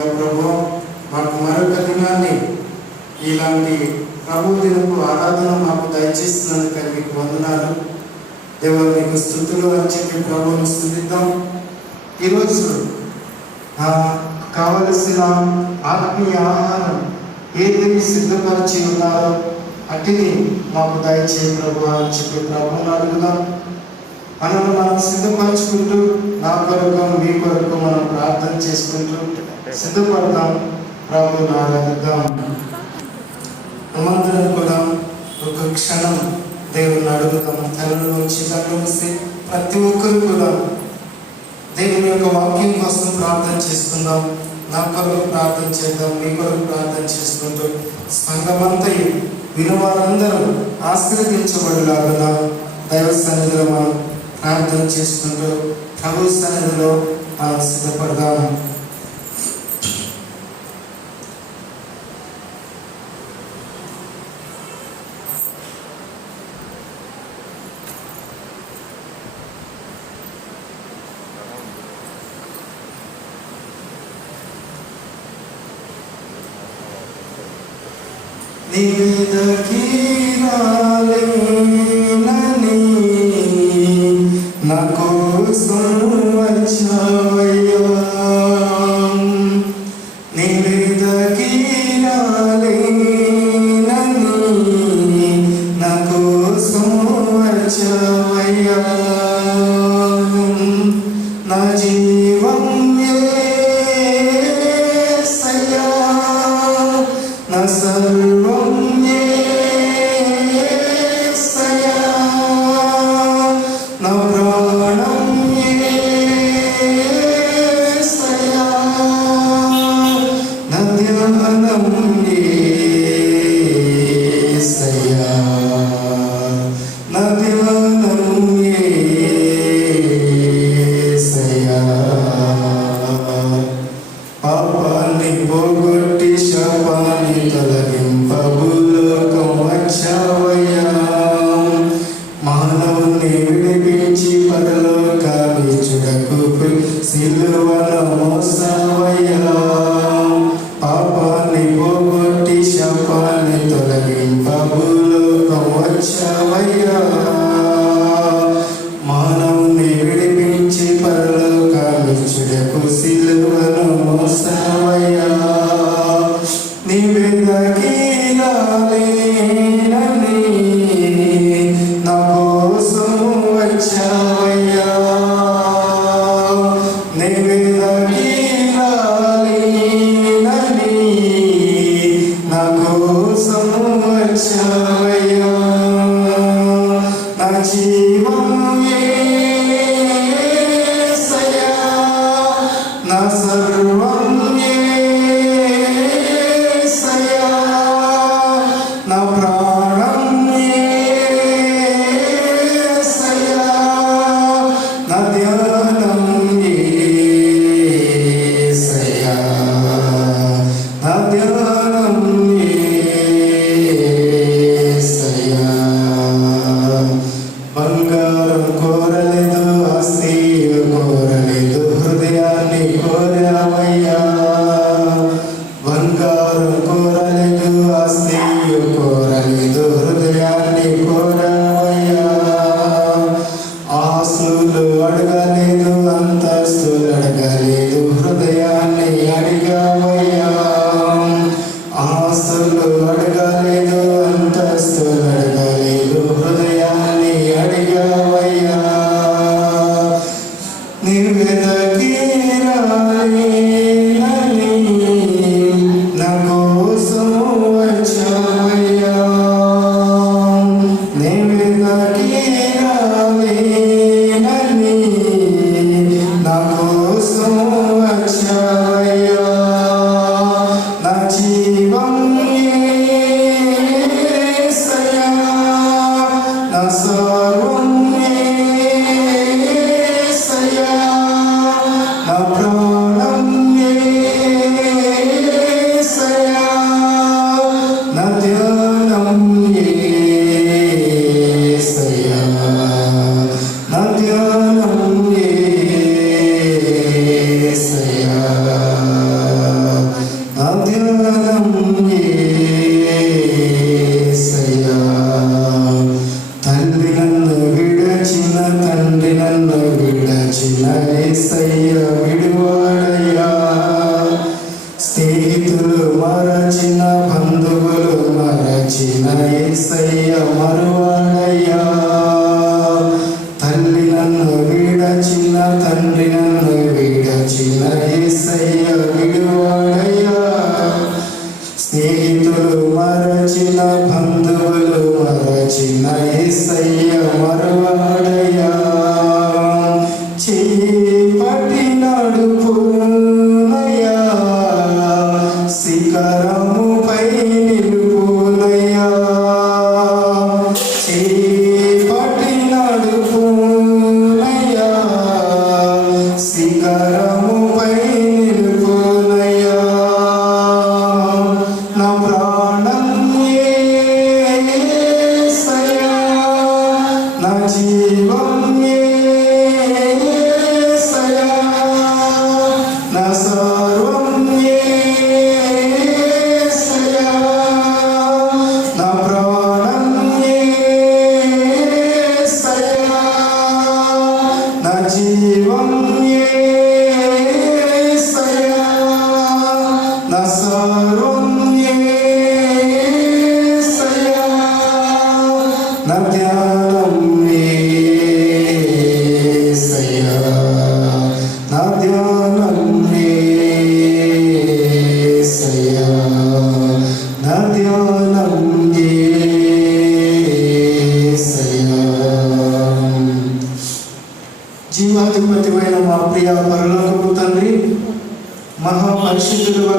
ప్రభు మాకు మరొక దినాన్ని ఇలాంటి ప్రభు దినపు ఆరాధన మాకు దయచేస్తున్నందుకు మీకు వందనాలు. దేవుడు మీకు స్తుతులు అని చెప్పి ప్రభువును స్తుతిద్దాం. ఈరోజు కావలసిన ఆత్మీయ ఆహారం ఏది సిద్ధపరిచి ఉన్నారో అటిని మాకు దయచేయ ప్రభు అని చెప్పి ప్రభువును అడుగుదాం. మనం సిద్ధపరచుకుంటూ నా కొరకు మీ కొరకు మనం ప్రార్థన చేసుకుంటూ సిద్ధపడదాం. ప్రభువును ఆరాధిద్దాం. మనమందరం కూడా ఒక క్షణం దేవుని అడుగుదాం. తనలోంచి కన్నుసి ప్రతి ఒక్కరు కూడా దేవుని యొక్క వాక్యం కోసం ప్రార్థన చేసుకుందాం. నా కొరకు ప్రార్థన చేద్దాం, మీ కొరకు ప్రార్థన చేసుకుంటూ సంఘమంతా విలువలందరూ ఆశీర్వదించబడేలాగా దైవ సన్నిధిలో మనం ప్రార్థన చేసుకుంటూ ప్రభు సన్నిధిలో మనం సిద్ధపడదాము. నీవేదకి రాలేనని నా కోసం వచ్చావయ్యా, నీవేదకి రాలేనని నా కోసం వచ్చావయ్యా, నా జీవం యేసయ్యా, నా సర్వం యేసయ్యా, నా ప్రాణం యేసయ్యా, నా ధ్యానం యేసయ్యా, నా ధ్యానం యేసయ్యా. పాపాన్ని పోగొట్టి శాపాన్ని తొలగింపభూలోకం వచ్చావయ్యా, మానవుని విడిపించి పరలోకాన్ని చుడకు సిలువను మోసావయ్యా, పాపాన్ని పోగొట్టి శాపాన్ని తొలగింపభూలోకం వచ్చావయ్యా, మానవుని విడిపించి పరలోకాన్ని చుడకు సిలువను మోసావయ్యా, నీవేదకి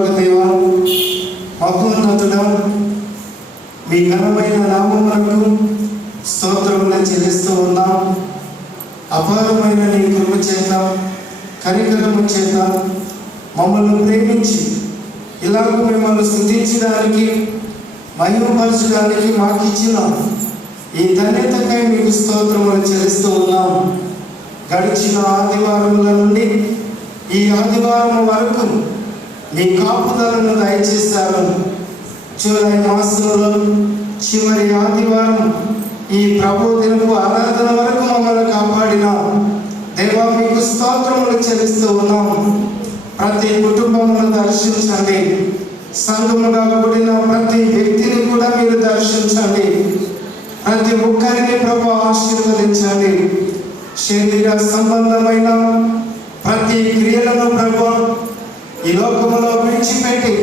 పరలోక దేవా, మహోన్నతుడా, మీ ఘనమైన నామమునకు స్తోత్రములు చెల్లిస్తూ ఉన్నాం. అపారమైన నీ కృప చేత, కనికరము చేత మమ్మల్ని ప్రేమించి ఇలాగ మిమ్మల్ని స్తుతించడానికి, మహిమపరచడానికి మాకు ఇచ్చిన ఈ ధన్యతకై మీకు స్తోత్రములు చెల్లిస్తూ ఉన్నాం. గడిచిన ఆదివారముల నుండి ఈ ఆదివారం వరకు మీ కాపుదలను దయచేశారు. జూలై మాసంలో చివరి ఆదివారం ఈ ప్రభు దినపు ఆరాధన వరకు మమ్మల్ని కాపాడిన దేవా, మీకు స్తోత్రములు చెల్లిస్తూ ఉన్నాం. ప్రతి కుటుంబమును దర్శించండి, సంఘముగా కూడిన ప్రతి వ్యక్తిని కూడా మీరు దర్శించండి. ప్రతి ఒక్కరిని ప్రభు ఆశీర్వదించండి. శరీర సంబంధమైన ప్రతి క్రియలను ప్రభు ఈ లోకములో విడిచిపెట్టి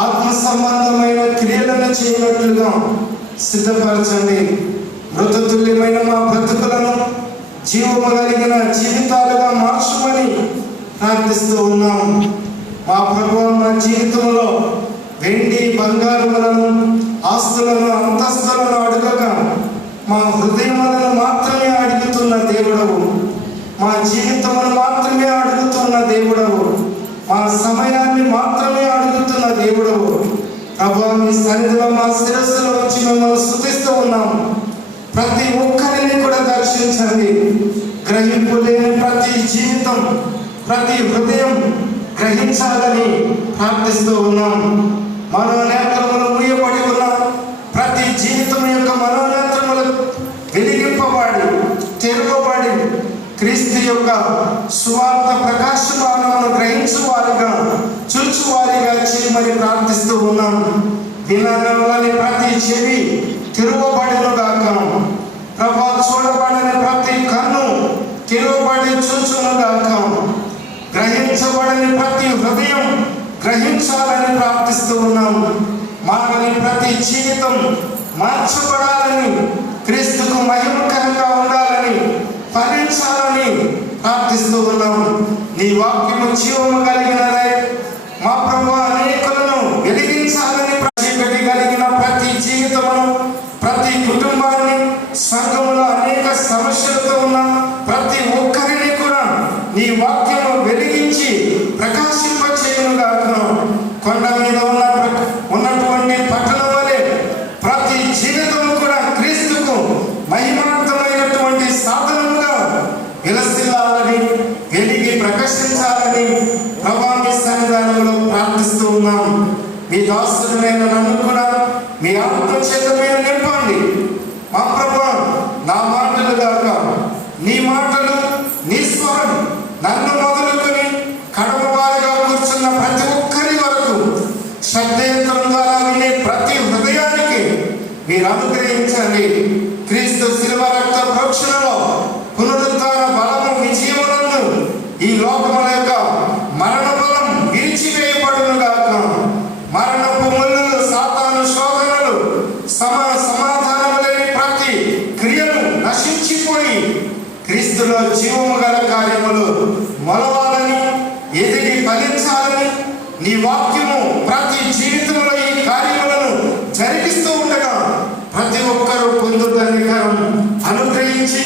ఆత్మ సంబంధమైన క్రియలను చేయనట్లుగా సిద్ధపరచండి. మృతతుల్యమైన మా బ్రతుకులను జీవము కలిగిన జీవితాలుగా మార్చమని ప్రార్థిస్తూ ఉన్నాం. మా ప్రభువు, మా జీవితంలో వెండి బంగారములను, ఆస్తులను, అంతస్తులను అడగగా మా హృదయములను మాత్రమే అడుగుతున్న దేవుడవు, మా జీవితమును మాత్రమే అడుగుతున్న దేవుడవు, మా సమయాన్ని మాత్రమే అడుగుతున్న దేవుడవు. ప్రభువా, మీ సన్నిధిలో మా శిరస్సులో వచ్చి మిమ్మల్ని స్తుతిస్తూ ఉన్నాం. ప్రతి ఒక్కరిని కూడా దర్శించండి. గ్రహింపు లేని ప్రతి జీవితం, ప్రతి హృదయం గ్రహించాలని ప్రార్థిస్తూ ఉన్నాం. మనోనేత్రములు మూయబడి ఉన్న ప్రతి జీవితం యొక్క మనోనేత్రములు వెలిగింపబడి, తెరవబడి క్రీస్తు యొక్క సువార్త ప్రకాశమానమును గ్రహించువారిగా, చూచువారిగా చేయమని ప్రార్థిస్తూ ఉన్నాం. వినని ప్రతి చెవి తెరవబడిను గాక. ప్రభా, చూడబడని ప్రతి కన్ను తెరవబడి చూచును గాక. గ్రహించబడని ప్రతి హృదయం గ్రహించాలని ప్రార్థిస్తూ ఉన్నాం. మానని ప్రతి జీవితం మార్చబడాలని, క్రీస్తుకు మహిమకరంగా ఉండాలని, ఫలించాలని ప్రార్థిస్తూ ఉన్నాం. నీ వాక్యము జీవము కలిగినదై మా ప్రభువా, అనేకులను వెలిగించాలని కలిగిన ప్రతి జీవితమును, ప్రతి కుటుంబాన్ని, సంఘములో అనేక సమస్యలతో ఉన్న ప్రతి ఒక్కరిని కూడా నీ వాక్యము వెలిగించి ప్రకాశింపచేయును గాక. కొండ మీద ఉన్నటువంటి పట్టణం వలె ప్రతి జీవితం కూడా క్రీస్తుకు మహిమార్థమైనటువంటి సాధనముగా విలసిల్లాలని, వెలిగి ప్రకాశించాలని ప్రభా, మీ సన్నిధానంలో ప్రార్థిస్తూ ఉన్నాం. మీ దాసుడైన నన్ను కూడా మీ ఆత్మ చేత మీరు నింపండి. మా ప్రభా, నా మాటలు గాక నీ మాటలు, నీ స్వరం నన్ను మొదలుకొని కడమవారిగా కూర్చున్న ప్రతి ఒక్కరి వరకు శబ్దయంత్రం ద్వారా వినే ప్రతి హృదయానికి మీరు అనుగ్రహించండి. క్రీస్తు శిలువ రక్త ప్రోక్షణలో పునరుద్ధాన బలము విజయమునందు ఈ లోకముల యొక్క మరణ బలం విరిచివేయబడును గాక. మరణపు ముళ్ళులు, సాతాను శోధనలు, సమాధానము లేని ప్రతి క్రియలు నశించిపోయి క్రీస్తులో జీవము గల కార్యములు మొలవాలని, ఎదిగి ఫలించాలని నీ వాక్యము ప్రతి జీవితంలో ఈ కార్యములను జరిగిస్తూ ఉండగా ప్రతి ఒక్కరూ పొందుదనికరం అనుగ్రహించి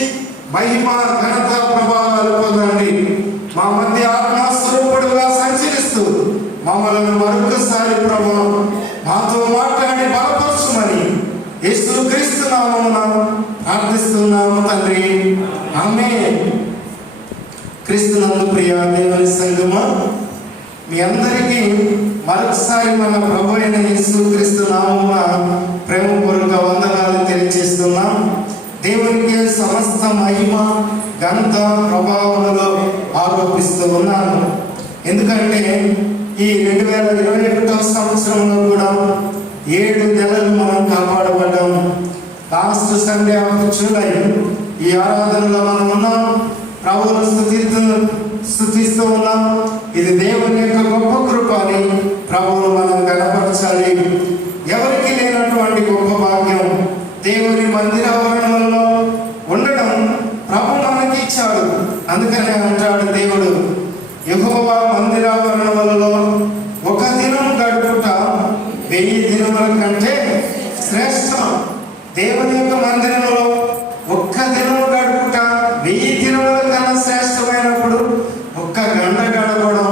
మహిమ, ఘనత, ప్రభావాలు పొందండి. మా మధ్య ఆత్మస్వరూపుడుగా సంచరిస్తూ మమ్మల్ని మరొకసారి ప్రభువా మాతో మాట్లాడి బలపరచుమని యేసుక్రీస్తు నామమున ప్రార్థిస్తున్నాము తండ్రి, ఆమేన్. క్రీస్తునందు ప్రియ దేవుని సంగమా, మీ అందరికీ మరొకసారి మన ప్రభు అయిన యేసుక్రీస్తు నామమున ప్రేమపూర్వక వందనాలు తెలియజేస్తున్నాం. దేవునికి సమస్త మహిమ, ఘనత, ప్రభావములు ఆరోపిస్తూ ఉన్నాను. ఎందుకంటే ఈ 2021 సంవత్సరంలో కూడా 7 నెలలు మనం కాపాడబడ్డాం. లాస్ట్ సండే ఆఫ్ జూలై ఈ ఆరాధనలో మనం ఉన్నాం. ప్రభువును స్తుతిస్తూ ఉన్నాం. ఇది దేవుని యొక్క గొప్ప కృప అని ప్రభువును మనం కనపరచాలి. ఎవరికి లేనటువంటి గొప్ప భాగ్యం దేవుని మందిరావరణంలో ఉండడం ప్రభు మనకి ఇచ్చాడు. అందుకనే అంటాడు దేవుడు, యెహోవా మందిరావరణములలో ఒక దినం దినముల కంటే శ్రేష్టం. దేవుని యొక్క మందిరంలో ఒక్క దినం గడుపుట 1000 దినముల కన్నా శ్రేష్టమైనప్పుడు ఒక్క గంట గడపడం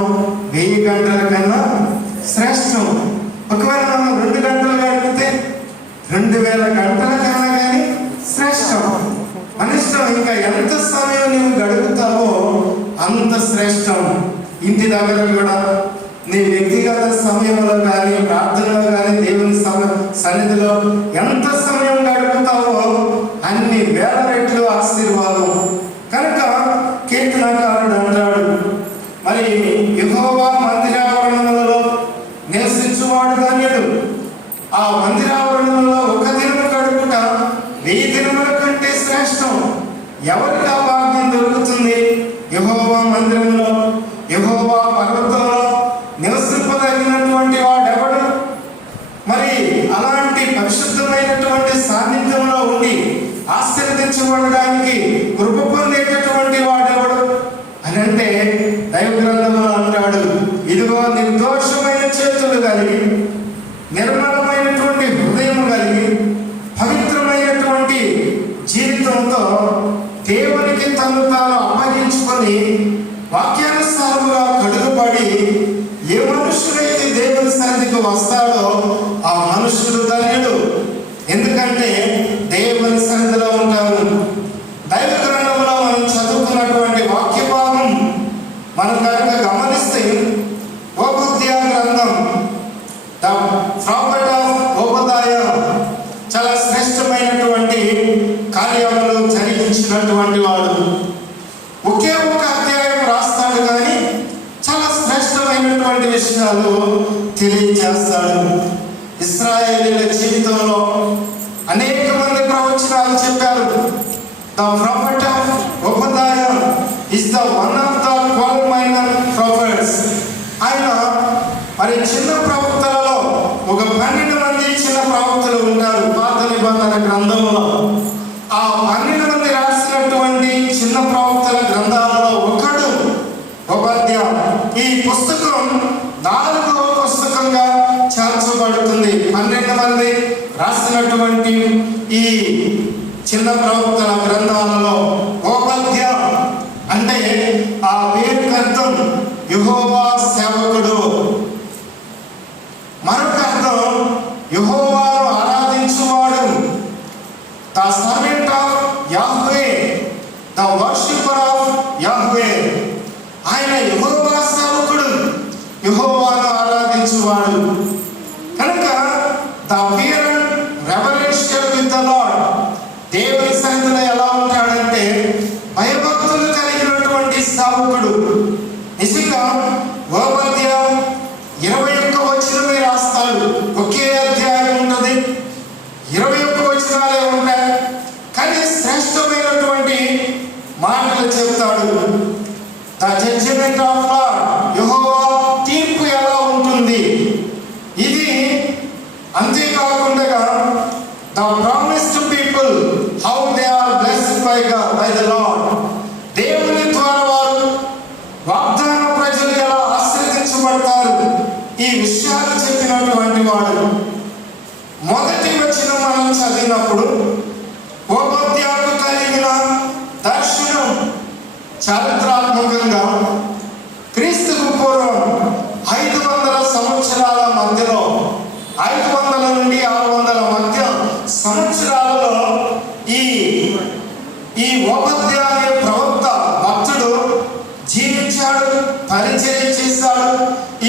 1000 గంటల కన్నా శ్రేష్టం. ఒకవేళ మనం 2 గంటలు గడిపితే 2000 గంటల కన్నా కానీ శ్రేష్టం. అనిష్టం. ఇంకా ఎంత సమయం నువ్వు గడుపుతావో అంత శ్రేష్టం. ఇంటి దగ్గర కూడా నీ వ్యక్తిగత సమయంలో కానీ ప్రార్థనలో కానీ దేవుని సన్నిధిలో ఎంత సమయం గడుపుతావో అన్ని వేల రెట్లు ఆశీర్వాదం. కనుక కీర్తనకారుడు అంటాడు, మరి యెహోవా మందిరావరణములలో నివసించువాడు ధన్యుడు. ఆ మందిరావరణంలో ఒక దినం గడుపుట 1000 దినముల కంటే శ్రేష్టం. ఎవరికి ఆ భాగ్యం దొరుకుతుంది? యెహోవా మందిరంలో, యెహోవా పర్వతంలో నివసింపదగినటువంటి వాడెవడు? మరి అలాంటి పరిశుద్ధమైనటువంటి సాన్నిధ్యంలో ఉండి ఆశీర్వదించబడడానికి కృప పొందేటటువంటి వాడెవడు అని అంటే దైవ గ్రంథంలో అంటాడు, ఇదిగో నిర్దోషమైన చేతులు కలిగి, నిర్మలమైనటువంటి హృదయం కలిగి, పవిత్రమైనటువంటి జీవితంతో దేవునికి తను తాను అప్పగించుకొని వాక్యానుసారముగా కడుగుపడి ఏ మనుషుడైతే దేవుని సన్నిధికి వస్తాడో ఆ మనుషుడు ధన్యుడు. ఎందుకంటే దేవుని సన్నిధిలో ఉంటారు. దైవ గ్రంథంలో మనం చదువుకున్నటువంటి వాక్య భాగం మనం కనుక గమనిస్తే ఓబద్యా గ్రంథం, ద ప్రాఫెట్ ఆఫ్ ఓబదాయా చాలా శ్రేష్టమైనటువంటి కార్యములు జరిగించినటువంటి వాడు. ఒకే ఒక అధ్యాయం రాస్తాడు కానీ చాలా శ్రేష్టమైనటువంటి విషయాలు తెలియజేస్తాడు. ఇశ్రాయేలీయుల జీవితంలో అనేక మంది ప్రవచనాలు చెప్పారు. The prophet of Obadiah is the one of the 12 minor prophets. ఆయన మరి చిన్న ప్రవక్తలలో ఒక 12 మంది చిన్న ప్రవక్తలు ఉంటారు పాత నిబంధన గ్రంథంలో. ఆ 12 మంది రాసినటువంటి చిన్న ప్రవక్తల గ్రంథాలలో ఒకడు ఓబద్యా. ఈ పుస్తకం 4వ పుస్తకంగా చేర్చబడుతుంది. 12 మంది రాసినటువంటి ఈ చిన్న ప్రవక్తల గ్రంథాలలో ఓబద్యా అంటే ఆ పేరుకి అర్థం యెహోవా సేవకుడు. మరొక అర్థం యెహోవాను ఆరాధించువాడు. The servant of Yahweh, the worshipper of Yahweh. ఆయన యెహోవా సేవకుడు, యెహోవాను ఆరాధించువాడు. కనుక the fear and reverential with the lord. దేవుని సన్నిధిలో ఎలా ఉంటాడంటే భయభక్తులు కలిగినటువంటి సేవకుడు. నిజంగా ఓబద్యా 21 వచనమే రాస్తాడు. ఒకే అధ్యాయం ఉంటుంది, 21 వచనాలే ఉంటాయి, కానీ శ్రేష్టమైనటువంటి మాటలు చెప్తాడు. The judgement of lord, Jehovah తీర్పు ఎలా ఉంటుంది ఇది. అంతేకాకుండా the promised people how they are blessed by the lord. దేవుని ద్వారా వారు వాగ్దాన ప్రజలు ఎలా ఆశీర్వదించబడతారు ఈ విషయాలు చెప్పినటువంటి వాడు. మొదటి వచనం మనం చదివినప్పుడు ఓబద్యాకు కలిగిన దర్శనం చారిత్రాత్మకంగా క్రీస్తుకు పూర్వం 500 సంవత్సరాల మధ్యలో, 500 నుండి 600 మధ్య సంవత్సరాలలో ఈ ఓబద్యా అనే ప్రవక్త భక్తుడు జీవించాడు, పరిచయం చేశాడు,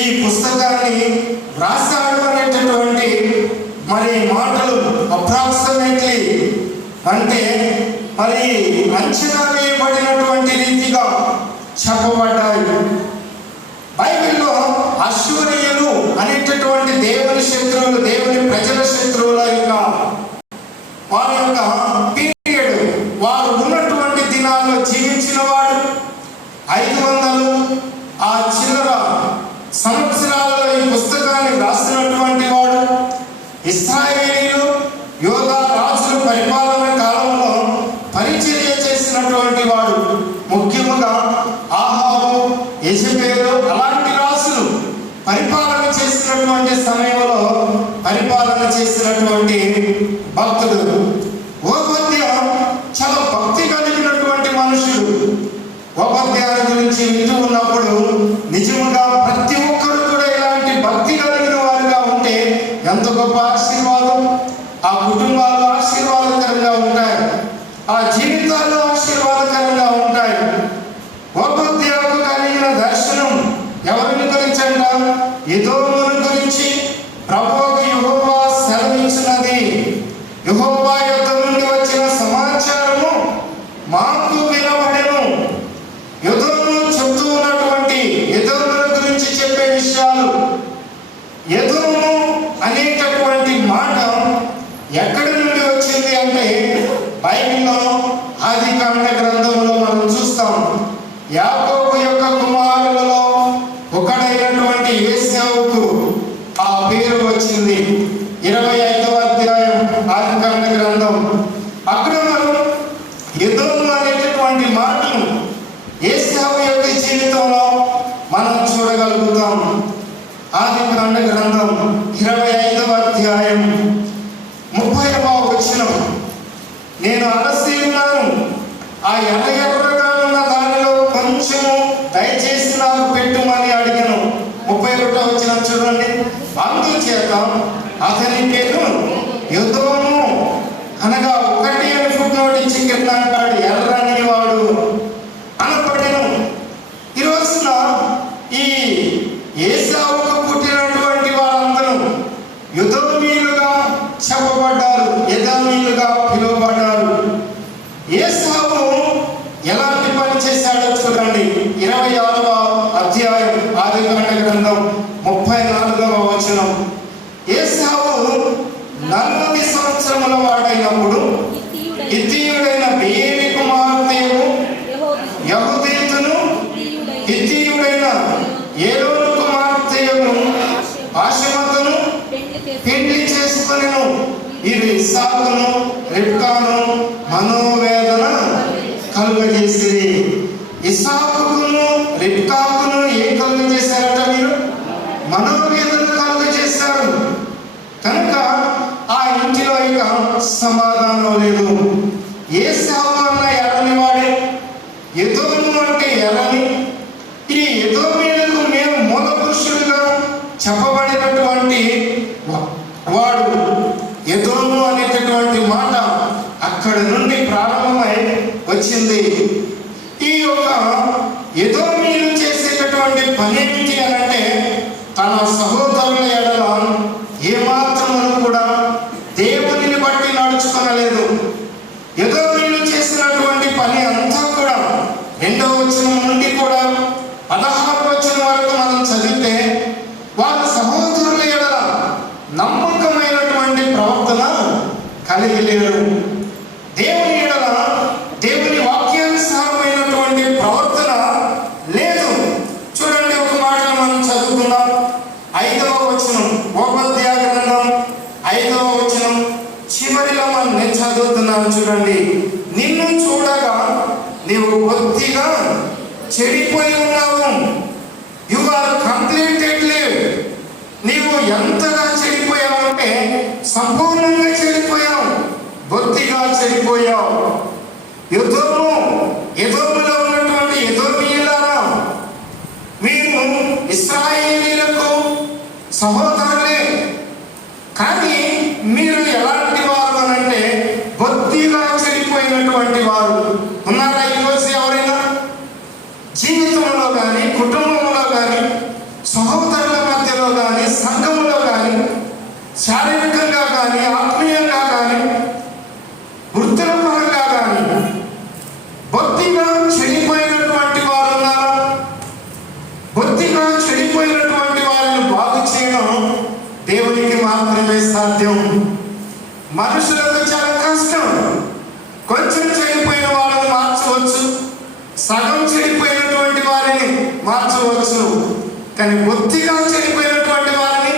ఈ పుస్తకాన్ని రాశాడు అనేటటువంటి మరి మాటలు అప్రాక్సిమేట్లీ అంటే మరి అంచనా వేయబడినటువంటి రీతిగా చెప్పబడ్డాయి. బైబిల్లో అశ్వరీయులు అనేటటువంటి దేవుని శత్రువులు, దేవుని ప్రజల శత్రువుల యొక్క వారి యొక్క పీరియడ్, వారు ఉన్నటువంటి దినాల్లో జీవించిన వాడు 500 ఆ చిల్లర సంవత్సరాలలో ఈ పుస్తకాన్ని రాసినటువంటి వాడు. ఇశ్రాయేలీయులు యోధా రాజుల పరిపాలన కాలంలో పరిచర్య చేసినటువంటి వాడు. ముఖ్యముగా ఆహాబు, యెజెబెలు అలాంటి రాజులు పరిపాలన చేసినటువంటి సమయంలో పరిపాలన చేసినటువంటి భక్తుడు. ఓబద్య చాలా భక్తి కలిగినటువంటి మనుషుడు. ఓబద్యాల గురించి వింటూ ఉన్నప్పుడు నిజంగా ప్రతి ఒక్కరు కూడా ఇలాంటి భక్తి కలిగిన వారుగా ఉంటే ఎంత గొప్ప ఆశీర్వాదం. ఆ కుటుంబాలు ఆశీర్వాదకరంగా ఉంటాయి, ఆ జీవితాలు ఆశీర్వాదకరంగా ఉంటాయి. ఓబద్యాకు కలిగిన దర్శనం ఎవరిని గురించి అంట? ఎదోమును గురించి ప్రభువుకు యెహోవా సెలవిచ్చినది. యెహోవా యొద్ద నుండి వచ్చిన సమాచారము మాకు వినబడెను. ఎదోము చెప్తూ ఉన్నటువంటి ఎదోముల గురించి చెప్పే విషయాలు. ఎదోము అనేటటువంటి మాట ఎక్కడి నుండి వచ్చింది అంటే బైబిల్లో ఆదికాండ గ్రంథంలో మనం చూస్తాం. యాకోబు యొక్క కుమారులలో ఒకడైనటువంటి ఏశావుకు ఆ పేరు వచ్చింది. 25వ అధ్యాయం ఆదికాండ గ్రంథం. అక్కడ మనం ఎదోము అనేటటువంటి మాటను ఏశావు యొక్క జీవితంలో మనం చూడగలుగుతాం. ఆదికాండ గ్రంథం 25వ అధ్యాయం 30వ వచనం. నేను అలసి ఉన్నాను, ఆ ఎర్రగా ఉన్న దానిలో కొంచెము దయచేసి నాకు పెట్టుమని అడిగాను. 31వ వచనం చూడండి. అందుచేత అతని పేరు ఎదోము అనగా ఒకటి అని ఫుట్నోట్ ఇచ్చి కింద అంటాడు, ఎర్రని వాడు అనబడెను. ఈ రోజున ఈ ఏశావుకు పుట్టినటువంటి వారందరూ ఎదోమీయులుగా చెప్పబడ్డారు, ఎదోమీయులుగా పిలువబడ్డారు. ఏశావు ఎలాంటి పని చేశాడో చూడండి. 26వ అధ్యాయం ఆదికాండ గ్రంథం 34వ వచనం. ఏశావు 40 సంవత్సరముల వాడైనప్పుడు హిత్తీయుడైన బేరి కుమార్తెయు యెహూదీతును హిత్తీయుడైన ఏలోను కుమార్తెయు బాషెమతును పెండ్లి చేసుకొనెను. ఇది ఇస్సాకును రిబ్కాను మనోవేదన కలుగజేసిరి. ఇస్సాకును రిబ్కాకును ఏం కలుగజేశారట? మీరు మనోవేదన కలుగజేశారు. కనుక ఆ ఇంటిలో ఇక సమాధానం లేదు. ఏశావు అన్న ఎర్రని వాడే, ఎదోము అంటే ఎర్రని. ఈ ఎదోమీయులకు మేము మూల పురుషులుగా చెప్పబడినటువంటి వాడు ఎదోము అనేటటువంటి మాట అక్కడి నుండి ప్రారంభమై వచ్చింది. ఈ యొక్క ఎదోమీయులు చేసేటటువంటి పని ఏమిటి అనంటే తన సహోదరుల ఎడల ఏమాత్రము కూడా దేవునిని బట్టి నడుచుకొనలేదు. ఎదోమీయులు చేసినటువంటి పని అంతా కూడా 2వ వచనం నుండి కూడా 16వ వచనం వరకు మనం చదివితే వాళ్ళ సహోదరుల ఎడల నమ్మకమైనటువంటి ప్రవర్తన కలిగి లేరు. దేవుని ఎడల దేవుని వాక్యానుసారమైనటువంటి ప్రవర్తన లేదు. చూడండి, ఒక మాట మనం చదువుకుందాం. 5వ వచనం, ఓబద్యా గ్రంథం 5వ వచనం చివరిలో నేను చదువుతున్నాను. చూడండి. నిన్ను చూడగా నీవు కొద్దిగా చెడిపోయి ఉన్నావు. You are completely. నీవు ఎంతగా చెడిపోయావు అంటే సంపూర్ణంగా చెడిపోయావు, బొత్తిగా చెడిపోయావు. ఎదోములో ఉన్నటువంటి ఎదోమీయులారా, మీరు ఇశ్రాయేలీయులకు సహోదరులే, కానీ మీరు ఎలాంటి వారు అనంటే బొత్తిగా చెడిపోయినటువంటి వారు. ఉన్నారా ఈరోజు ఎవరైనా జీవితంలో కానీ, కుటుంబంలో కానీ, సహోదరుల మధ్యలో కానీ, సంఘంలో కానీ, శారీరకంగా కానీ, ఆత్మీయంగా కానీ, వృత్తుల పరంగా కానీ బొత్తిగా చెడిపోయినటువంటి వారు ఉన్నారా? బొత్తిగా చెడిపోయినటువంటి వారిని బాగు చేయడం దేవునికి మాత్రమే సాధ్యం. మనుషులకు చాలా కష్టం. కొంచెం చెడిపోయిన వాళ్ళని మార్చవచ్చు, సగం చెడిపోయినటువంటి వారిని మార్చవచ్చు, కానీ బొత్తిగా చెడిపోయినటువంటి వారిని,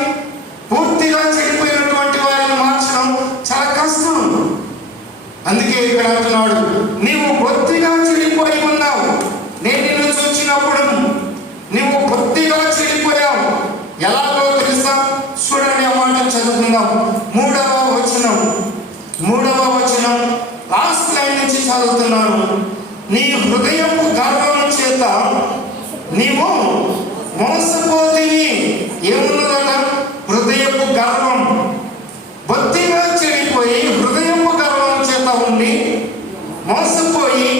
పూర్తిగా చెడిపోయినటువంటి వారిని మార్చడం చాలా కష్టం. అందుకే ఇక్కడ అంటున్నాడు, నీవు బొత్తిగా చెడిపోయి ఉన్నావు. నేను నిన్ను చూసినప్పుడు నీవు బొత్తిగా చెడిపోయావు. ఎలాగో తెలుసా? చూడండి, ఆ మాట చదువుతున్నాను. చదువుకుందాం. 3వ వచనం లాస్ట్ లైన్ నుంచి చదువుతున్నాను. నీ హృదయపు గర్వం చేత నీవు మోసపోతివి. ఏమున్నదట? హృదయపు గర్వం. బొత్తిగా చెడిపోయి హృదయపు గర్వం చేత ఉండి మోసపోయి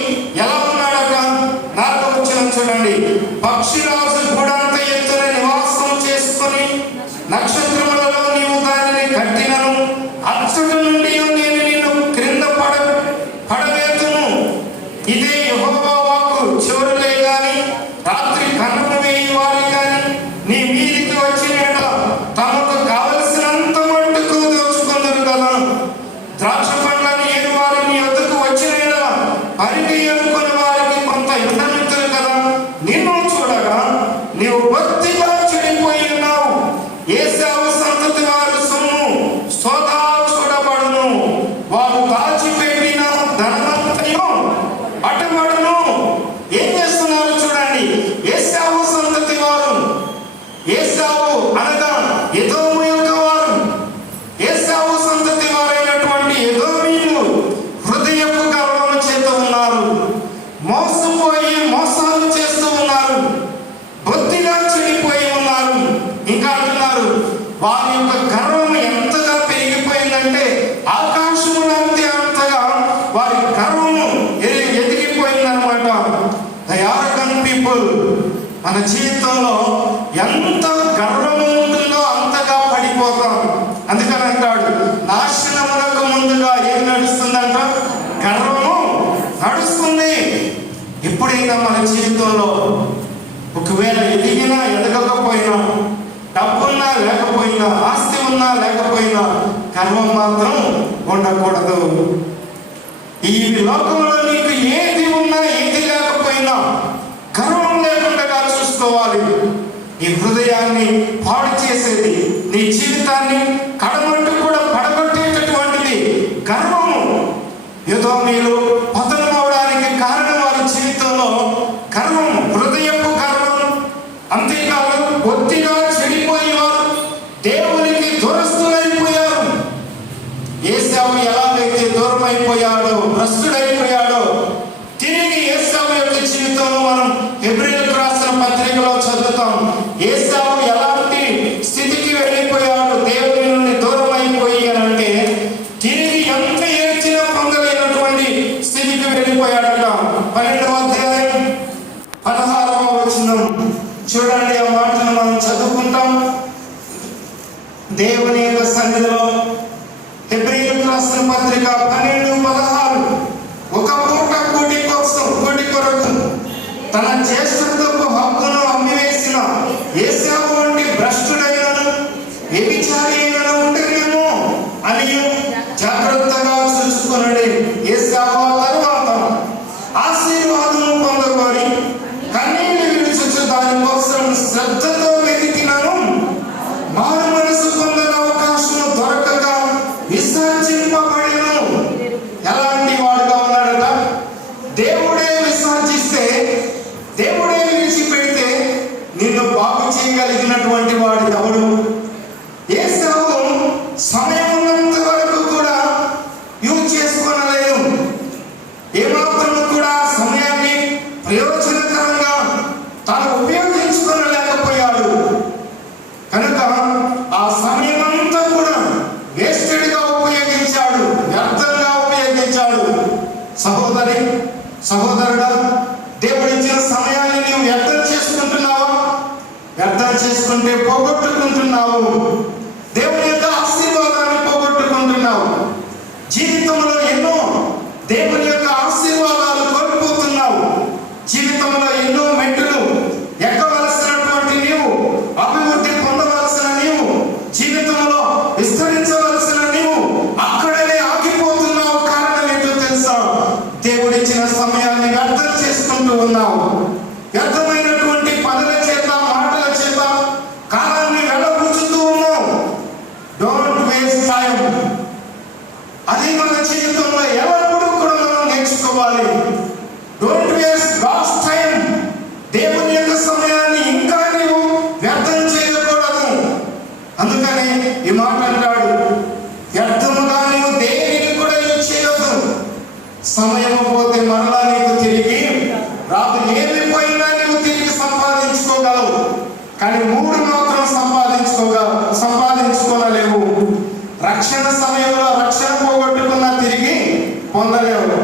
ఎలా ఉన్నాడట? 4వ వచనం చూడండి. పక్షిరాజు గుడంత ఎత్తున నివాసం చేసుకొని నక్షత్రములలో నీవు దానిని కట్టినను అచ్చట నుండి నేను నిన్ను క్రింద పడవేతును. ఇదే యెహోవా వాక్కు. చోరులే గాని రాత్రి కన్నులు వేయి వారి గాని నీ మీదికి వచ్చిన తమకు కావలసినంత మట్టుకు దోచుకుందరు కదా. ద్రాక్ష పండ్లను ఏడు వారి నీ వద్దకు వచ్చిన పరికి ఎన్నుకుని వారికి కొంత ఇద్దరు కదా. నిన్ను చూడగా నీవు బొత్తిగా చెడిపోయి ఉన్నావు. ఏశావు సంతతి వారు సొమ్ము సోదా చూడబడును. వారు దాచిపెట్టిన ధనమంతయు అటుబడును. ఏం చేస్తున్నారు చూడండి. ఏశావు సంతతి వారు, ఏశావు అనగా ఎదోము యొక్క వారు, ఏశావు సంతతి వారైనటువంటి ఎదోమీయులు హృదయపు గర్వము చేత ఉన్నారు. మోసపోయి మోసాలు చేస్తూ ఉన్నారు. బొత్తిగా చెడిపోయి ఉన్నారు. ఇంకా అంటున్నారు వారి యొక్క గర్వం ఎంతగా పెరిగిపోయిందంటే ఆకాశమునంతే అంతగా వారి గర్వము ఎదిగిపోయిందనమాట. The యారగంట్ people. మన జీవితంలో ఎంత గర్వము ఉంటుందో అంతగా పడిపోతాం. అందుకని అంటాడు నాశనములకు ముందుగా ఏం నడుస్తుందంట? గర్వము నడుస్తుంది. ఎప్పుడైనా మన జీవితంలో ఒకవేళ ఎదిగినా ఎదగకపోయినా, డబ్బున్నా లేకపోయినా, ఆస్తి ఉన్నా లేకపోయినా గర్వం మాత్రం ఉండకూడదు. ఈ లోకంలో నీకు ఏది ఉన్నా ఏది లేకపోయినా గర్వం లేకుండా చూసుకోవాలి. నీ హృదయాన్ని పాడు చేసేది, నీ జీవితాన్ని కడమట్టు కూడా పడగొట్టేటటువంటిది గర్వము. ఎదోమీయులు పతనం అవడానికి కారణం వారి జీవితంలో గర్వం, హృదయపు గర్వం. అంతేకాదు బొత్తిగా చెడిపోయేవారు, దేవునికి దూరస్తులైపోయారు. ఏశావు ఎలాగైతే దూరం అయిపోయాడో, భ్రష్టుడైపోయాడో, తిరిగి ఏశావు యొక్క జీవితంలో మనం హెబ్రీయులకు రాసిన పత్రికలో చదువుతాం. ఏశావు ఎలాంటి స్థితికి వెళ్ళిపోయాడు దేవుని నుండి దూరం అయిపోయి అని అంటే తిరిగి ఎంత ఏడ్చినా పొందలేనటువంటి స్థితికి వెళ్ళిపోయాడట. 12వ అధ్యాయం 16వ వచనం చూడండి. ఆ మాటను మనం చదువుకుంటాం. దేవుని యొక్క సన్నిధిలో హెబ్రీయులకు రాసిన పత్రిక 12:16. ఒక పూట కూటి కొరకు తన జ్యేష్ఠత్వపు హక్కును అమ్మివేసిన ఏశావు వంటి భ్రష్టుడైనను వ్యభిచారి అయినను ఉంటేనేమో అని జాగ్రత్తగా చూసుకున్నాడు. ఏశావు తరువాత ఆశీర్వాదము పొందబడి కన్నీళ్లు విడిచుచు దానికోసం శ్రద్ధతో వెతికినను మారు మనసు పొందని అవకాశం దొరకక విసర్జింపబడిను. ఎలాంటి వాడుగా ఉన్నాడట? దేవుడే విసర్జిస్తే, దేవుడే విడిచిపెడితే నిన్ను బాగు చేయగలిగినటువంటి వాడు ఎవడు? ఏశావు సమయం ఉన్నంత వరకు కూడా యూజ్ చేసుకోనలేదు. ఏమాత్రం కూడా సమయాన్ని ప్రయోజనకరంగా తాను ఉపయోగించుకోలేకపోయాడు. కనుక ఆ సమయం అంతా కూడా వేస్టెడ్గా ఉపయోగించాడు, వ్యర్థంగా ఉపయోగించాడు. సహోదరి, సహోదరుడా, దేవుడిచ్చిన సమయాన్ని నీవు వ్యర్థం చేసుకుంటున్నావా? వ్యర్థం చేసుకుంటే పోగొట్టుకుంటున్నావు. దేవుని యొక్క ఆశీర్వాదాన్ని పోగొట్టుకుంటున్నావు. జీవితంలో ఎన్నో దేవుని యొక్క ఆశీర్వాదాలు కోల్పోతున్నావు. జీవితంలో ఎన్నో మెట్టులు ఎక్కవలసినటువంటి నీవు, అభివృద్ధి పొందవలసిన నీవు, జీవితంలో విస్తరించవలసిన నీవు అక్కడనే ఆగిపోతున్నావు. కారణం ఏంటో తెలుసా? దేవుడిచ్చిన సమయాన్ని వ్యర్థం చేసుకుంటూ ఉన్నావు. వ్యర్థమైనటువంటి పనుల చేత, మాటల చేత కాలాన్ని వెళ్ళబుచ్చుతూ ఉన్నావు. Don't waste time. అది మన జీవితంలో ఎల్లప్పుడూ కూడా మనం నేర్చుకోవాలి. Don't waste God's time. దేవుని యొక్క సమయాన్ని ఇంకా నీవు వ్యర్థం చేయకూడదు. అందుకని ఈ మాట అంటాడు, వ్యర్థముగా నీవు దేనిని కూడా చేయొద్దు, సమయము పోతే మరలా నీకు తిరిగి రాదు. ఏమి పోయినా నీవు తిరిగి సంపాదించుకోగలవు, కానీ 3 మాత్రం సంపాదించుకోలేవు. రక్షణ సమయంలో రక్షణ పోగొట్టుకున్నా తిరిగి పొందలేవు.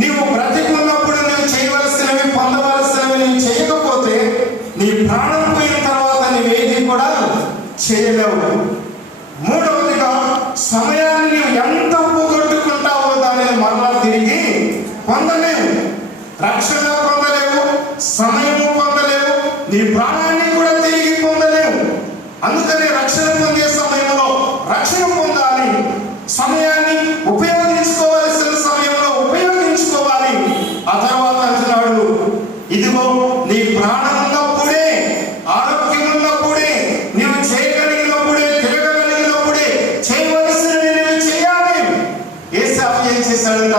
నీవు బ్రతికున్నప్పుడు నువ్వు చేయవలసినవి, పొందవలసినవి నీవు చేయకపోతే నీ ప్రాణం పోయిన తర్వాత నీవేది కూడా చేయలేవు. 3వదిగా, సమయాన్ని నీవు ఎంత పోగొట్టుకుంటావో దానిని మరలా తిరిగి పొందలేవు. రక్షణ పొందలేవు, సమయము పొందలేవు, నీ ప్రాణాన్ని కూడా తిరిగి పొందలేవు. అందుకని రక్షణ పొందే సమయంలో రక్షణ పొందాలి, సమయాన్ని ఉపయోగించుకోవాల్సిన సమయంలో ఉపయోగించుకోవాలి. ఆ తర్వాత అంటున్నాడు, ఇదిగో నీ ప్రాణం ఉన్నప్పుడే, ఆరోగ్యం ఉన్నప్పుడే, నీవు చేయగలిగినప్పుడే, తిరగగలిగినప్పుడే చేయవలసినవి నువ్వు చేయాలి. యేసయ్య ఏం చేశాడంట?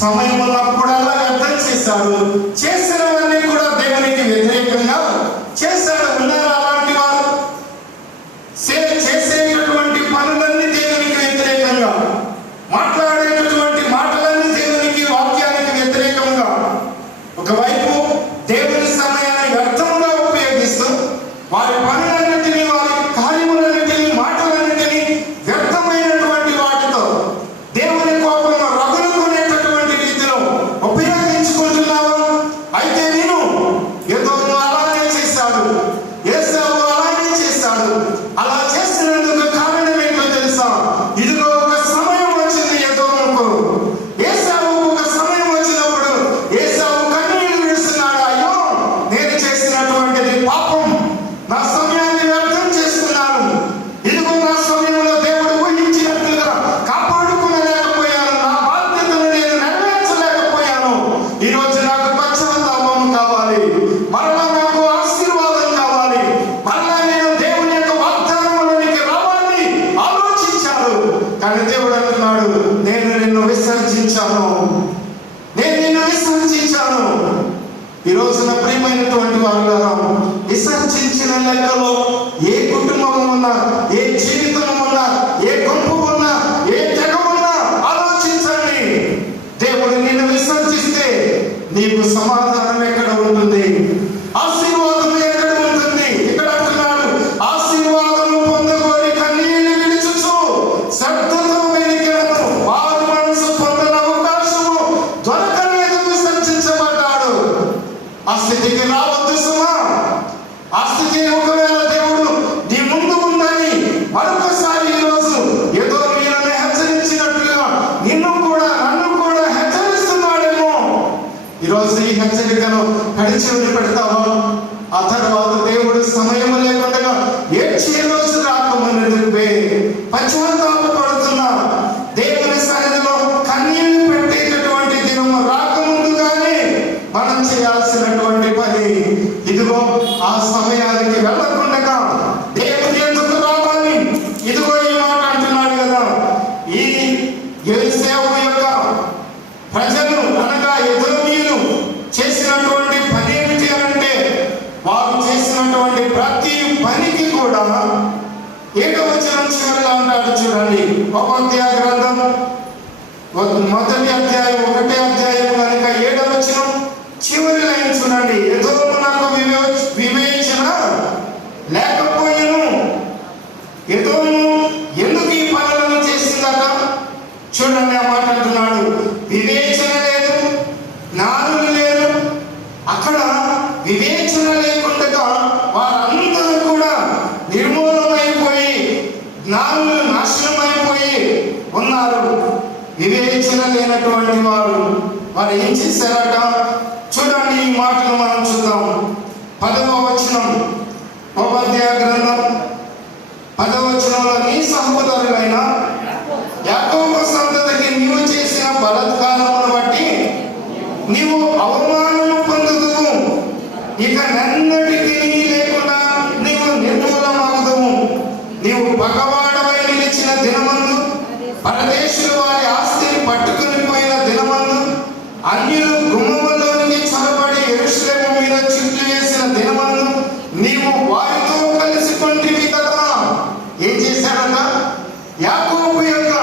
సమయం ఉన్నప్పుడల్లా వ్యర్థం చేశాడు. చేసినవన్నీ కూడా దేవునికి వ్యతిరేకంగా చేశాడు. ఉన్నారా అలాంటి వారు? చేసేటటువంటి పనులన్నీ దేవునికి వ్యతిరేకంగా, మాట్లాడేటటువంటి మాటలన్నీ దేవునికి, వాక్యానికి వ్యతిరేకంగా. ఒకవైపు దేవుని సమయాన్ని వ్యర్థంగా ఉపయోగిస్తూ వారి పనులన్నింటినీ, వారి కార్యములన్నింటినీ, మాటలన్నింటినీ వ్యర్థమైనటువంటి వాటితో దేవుని కోపంలో రగులుకునేటటువంటి రీతిలో ఉపయోగించుకుంటున్నావా? అయితే నేను ఎదోము అలానే చేశాడు, యేసేపు అలానే చేశాడు. అలా చేసినందుకు కారణం ఏంటో తెలుసా? ఇదిగో ఒక సమయం వచ్చింది ఎదోముకు, యేసేపుకు ఒక సమయం వచ్చినప్పుడు యేసేపు కన్నీళ్లు విడుస్తున్నాడు. అయ్యో, నేను చేసినటువంటిది పాపం, నా సమయాన్ని వ్యర్థం చేస్తున్నాను. ఇదిగో నా సమయంలో దేవుడు ఊహించినట్లుగా కాపాడుకోలేకపోయాను, నా బాధ్యతను నేను నెరవేర్చలేకపోయాను. ఈరోజు నాకు పశ్చాత్తాపం కావాలి, మరలా నాకు ఆశీర్వాదం కావాలి, మరలా నేను దేవుని యొక్క వాగ్దానములోనికి రావాలి ఆలోచించాడు. కానీ దేవుడు అంటున్నాడు, నేను నిన్ను విసర్జించాను. ఈ రోజున ప్రియమైనటువంటి వారులారా, విసర్జించిన లెక్కలో ఏ కుటుంబం ఉన్నా, ఏ జీవితం ఉన్నా, ఏ గుంపు ఉన్నా, ఏ జగం ఉన్నా ఆలోచించండి. దేవుడు నిన్ను విసర్జిస్తే నీకు సమాధానం ఎక్కడ ఉంటుంది? ఆశీర్వాదం ఎక్కడ ఉంటుంది? ఇక్కడ అంటున్నాడు, ఆశీర్వాదము పొందగోరి కన్నీళ్లు విడుచుచు శ్రద్ధతో వెలికెదను, వారు మనసు పొందని అవకాశము దొరకలేదు, విసర్జించబడ్డాడు. ఆ స్థితికి రావద్దు సుమా. ఆ స్థితి ఒకవేళ దేవుడు నీ ముందు ఉందని మరొకసారి ఈరోజు ఏదో వీళ్ళని హెచ్చరించినట్లుగా నిన్ను కూడా, నన్ను కూడా హెచ్చరిస్తున్నాడేమో. ఈరోజు ఈ హెచ్చరికను కడిచివరి పెడతావా? ఆ తర్వాత దేవుడు సమయం లేకుండా ఏడ్చే రోజు రాకముందే పశ్చాత్తాపడుతున్నా దేవుని సన్నిధిలో కన్నీళ్లు పెట్టేటటువంటి దినం రాకముందుగానే మనం చేయాల్సినటువంటి పని, ఇదిగో ఆ సమయానికి వెళ్ళకుండా దేవుని ఎందుకు రావాలి? ఇదిగో ఈ మాట అంటున్నాడు కదా, ఈ యేసేపు యొక్క ప్రజలు అనగా ఎదోమీయులు చేసినటువంటి పని ఏమిటి అంటే, వారు చేసినటువంటి ప్రతి పనికి కూడా 7వ వచనం చివరిలో అంటాడు చూడండి. ఉపద్యాయ గ్రంథం 1వ అధ్యాయం 1వ అధ్యాయం కనుక 7వ వచనం చివరి లైన్ చూడండి. ఎదోము నాకు వివేచన లేకపోయాను. ఎదోము ఎందుకు ఈ పనులను చేసిందట? చూడండి, ఆ మాట అంటున్నాడు, వివేచన లేదు, జ్ఞానులు లేరు. అక్కడ వివేచన లేకుండా వారందరూ కూడా నిర్మూలమైపోయి, జ్ఞానులు నాశనమైపోయి ఉన్నారు. వివేచన లేనటువంటి వారు ఏం చేశారట? చూడండి, ఈ మాటలు మనం చూద్దాం. 10వ వచనం, ఉపద్యాయ గ్రంథం 10వ వచనంలో, నీ సహోదరులైన యాకోబు సంతతికి నీవు చేసిన బలాత్కారమును బట్టి నీవు అవమానము పొందుదువు, ఇక నన్నటికి లేకుండా నీవు నిర్మూలమగుదువు. నీవు పగవాడవై నిలిచిన దినమందు, పరదేశులు వారి ఆస్తిని పట్టుకుని పోయిన దినమందు, అన్యులు గుమ్మములోనికి చొరబడి యెరూషలేము మీద చిట్లు వేసిన దినమందు నీవు వారితో కలిసి కొంటివి కదా. ఏం చేశాడట? యాకోబు యొక్క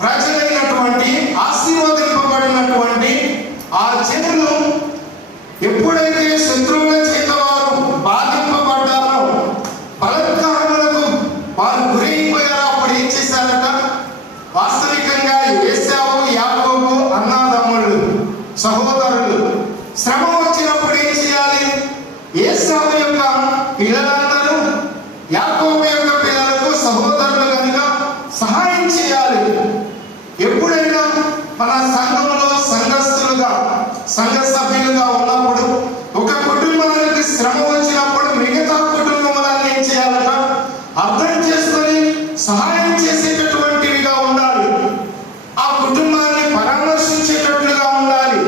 ప్రజలైనటువంటి ఆశీర్వదింపబడినటువంటి ఆ జనులు ఎప్పుడైతే శత్రువుల చేత వారు బాధింపబడ్డారో, బలత్కారములకు వారు గురైపోయారో, అప్పుడు ఏం చేశారట? వాస్తవికంగా ఏశావు యాకోబు అన్నదమ్ములు, సహోదరులు. శ్రమ వచ్చినప్పుడు ఏం చేయాలి? ఏశావు యొక్క పిల్లలందరూ యాకోబు యొక్క పిల్లలకు సహోదరులు కనుక సహాయం చేయాలి. ఎప్పుడైనా మన సంఘంలో సంఘస్థులుగా, సంఘ సభ్యులుగా ఉన్నప్పుడు, ఒక కుటుంబానికి శ్రమ వచ్చినప్పుడు మిగతా కుటుంబములన్నీ ఏం చేయాలట? అర్థం చేసుకొని సహాయం చేసేటటువంటివిగా ఉండాలి. ఆ కుటుంబాన్ని పరామర్శించేటట్లుగా ఉండాలి.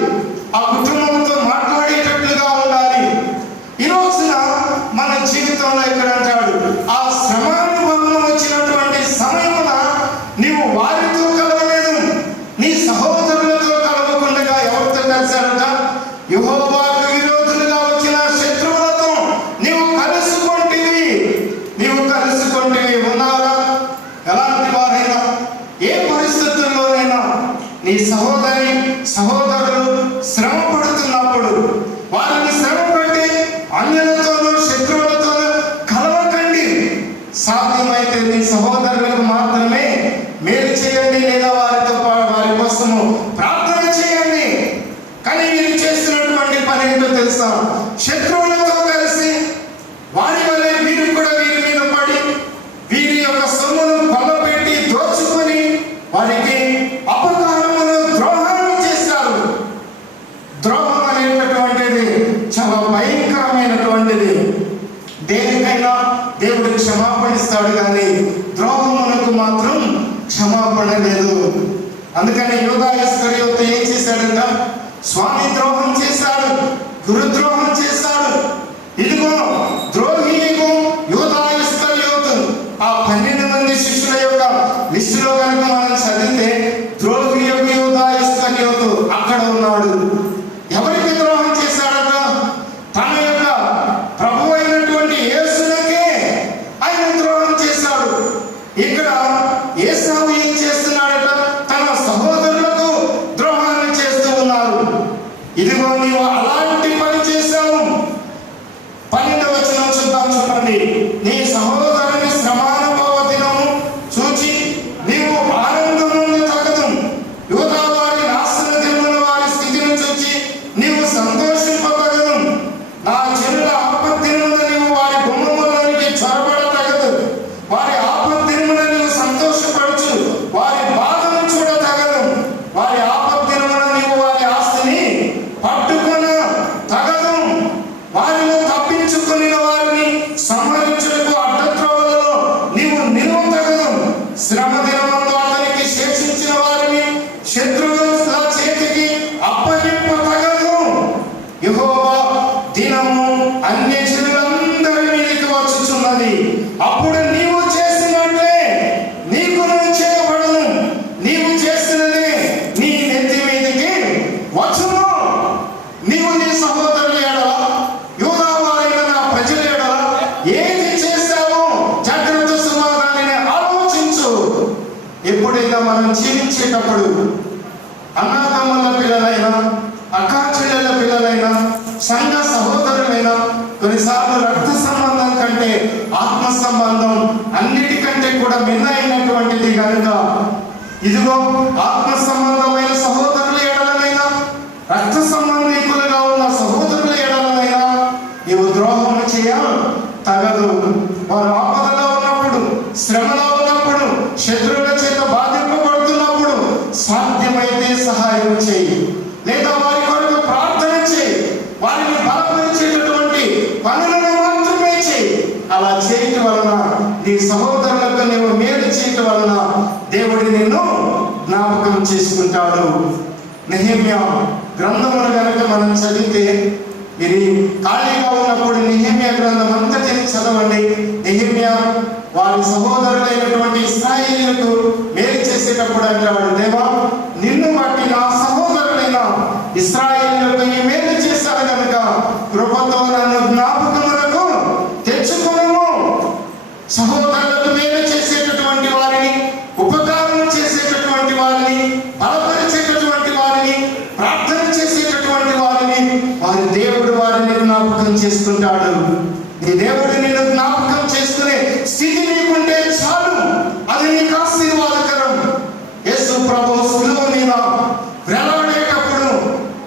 ఆ కుటుంబంతో మాట్లాడేటట్లుగా ఉండాలి. ఈ రోజున మన జీవితంలో ఇక్కడ అంటాడు, ఆ శ్రమానుభవం వచ్చినటువంటి సమయమున నీవు వారితో కలవలేదు, నీ సహోదరులతో కలవకుండా ఎవరితో కలిశాడట? యెహోవాకు విరోధులుగా వచ్చిన శత్రువులతో నీవు కలుసుకుంటివి. ఉన్నారా? ఎలాంటి వారైనా, ఏ పరిస్థితుల్లోనైనా నీ సహోదరులు శ్రమ పడుతున్నప్పుడు వారిని శ్రమ పెట్టి అన్యులతోనూ శత్రువులతోనూ కలవకండి. సాధ్యమైతే నీ సహోదరులకు మాత్రమే మేలు చేయండి, లేదా వారి కోసము ప్రార్థన చేయండి. కానీ వీరు చేస్తున్నటువంటి పని ఏంటో తెలుసా? శత్రువులతో కలిసి వారి వలె వీరు కూడా వీరి మీద పడి వీరి యొక్క సొమ్మును కొల్లబెట్టి దోచుకొని వారికి అపకారమును, ద్రోహాన్ని చేశారు. ద్రోహం అనేటటువంటిది చాలా భయంకరమైనటువంటిది. దేనికైనా దేవుడు క్షమాపణ ఇస్తాడు, కానీ ద్రోహమునకు మాత్రం క్షమాపణ లేదు. అందుకని యూదా ఇస్కరియోతు ఏం చేశాడంట? స్వామి ద్రోహం చేశాడు, గురుద్రోహం చేశాడు. ఇదిగో ద్రోహికు యూదా ఇస్కరియోతు. ఆ 12 మంది శిష్యుల యొక్క లిస్టులో కనుక మనం చదివితే ద్రోహి యొక్క యూదా ఇస్కరియోతు అక్కడ ఉన్నాడు. ఎవరికి ద్రోహం చేశాడట? తన యొక్క ప్రభు అయినటువంటి యేసునకే ఆయన ద్రోహం చేశాడు. ఇక్కడ ఏశావు ఏం చేస్తున్నాడట? తన సహోదరులకు ద్రోహాన్ని చేస్తూ ఉన్నారు. ఇదిగో నీవు అలాంటి పని చేశావు. 12వ వచనం చూద్దాం, చెప్పండి. నీ సహోదరుని శ్రమానుభవ దినము చూచి నీవు ఆనందమును తగదు. యూదా వారి నాశన దినమున వారి స్థితిని చూచి నీవు సంతోషింపబడదు. నా జనుల ఆపత్తినమున నీవు వారి గుమ్మములోనికి చొరబడతగదు. వారి ఆపత్తినమున నీవు సంతోషపడచ్చు, వారి బాధను చూడతగదు. వారి ఆపత్తినమున నీవు వారి ఆస్తిని పట్టుకొన తగదు. వారిలో తప్పించుకుని వారిని సంహరించుటకు అడ్డత్రోవలలో నీవు నిలువతగదు. శ్రమ దినమందు అతనికి శేషించిన వారిని శత్రువుల చేతికి అప్పగింపతగదు. యెహోవా దినము అన్యజనులందరి మీదకి వచ్చుచున్నది. అప్పుడు నీవు చేసినట్లే నీకును చేయబడును. నీవు చేసినదే నీ నెత్తి మీదకి వచ్చును. నీవు నీ సహోదరుల ఎడల, యూదా వారైన నా ప్రజల ఎడల ఏది చేశావో జాగ్రత్త సుమాదాన్ని ఆలోచించు. ఎప్పుడైనా మనం జీవించేటప్పుడు అన్నదమ్ముల పిల్లలైనా, అక్కా చెల్లెల పిల్లలైనా, సంఘ సహోదరులైనా, కొన్నిసార్లు రక్త సంబంధం కంటే ఆత్మ సంబంధం అన్నిటికంటే కూడా మిన్నైనటువంటిది కనుక, ఇదిగో ఆత్మ సంబంధమైన సహోదరుల ఎడలనైనా, రక్త సంబంధికులుగా ఉన్న సహోదరుల ఎడలనైనా నీవు ద్రోహం చేయ తగదు. వారు ఆపదలో ఉన్నప్పుడు, శ్రమలో ఉన్నప్పుడు, శత్రువుల చేత బాధింపబడుతున్నప్పుడు సాధ్యమైతే సహాయం చేయి, లేదా వారి కొరకు ప్రార్థన చేయి. వారిని బలపరిచేటటువంటి పనులను మాత్రమే చేయి. అలా చేయటం వలన, నీ సహోదరులకు నీవు మేలు చేయటం వలన దేవుడు నిన్ను జ్ఞాపకం చేసుకుంటాడు. నెహెమ్యా గ్రంథమును కనుక మనం చదివితే, ఇది ఖాళీగా ఉన్నప్పుడు నెహెమ్యా గ్రంథం అంతటిని చదవండి. నెహెమ్యా వారి సహోదరులైనటువంటి ఇశ్రాయేలీయులకు మేలు చేసేటప్పుడు అంటాడు, దేవా నిన్ను బట్టి నా సహోదరులైన ఇశ్రాయేలీయులకు ఈ మేలు చేశారు కనుక కృపతో నన్ను జ్ఞాపకములకు తెచ్చుకొనుము. సహోదరులకు మేలు చేసే చేసుకుంటాడు. నీ దేవుడు నిన్ను జ్ఞాపకం చేసుకునే స్థితి నీకుంటే చాలు, అది నీకు ఆశీర్వాదకరం. యేసు ప్రభువు శిలువ మీద వేలాడేటప్పుడు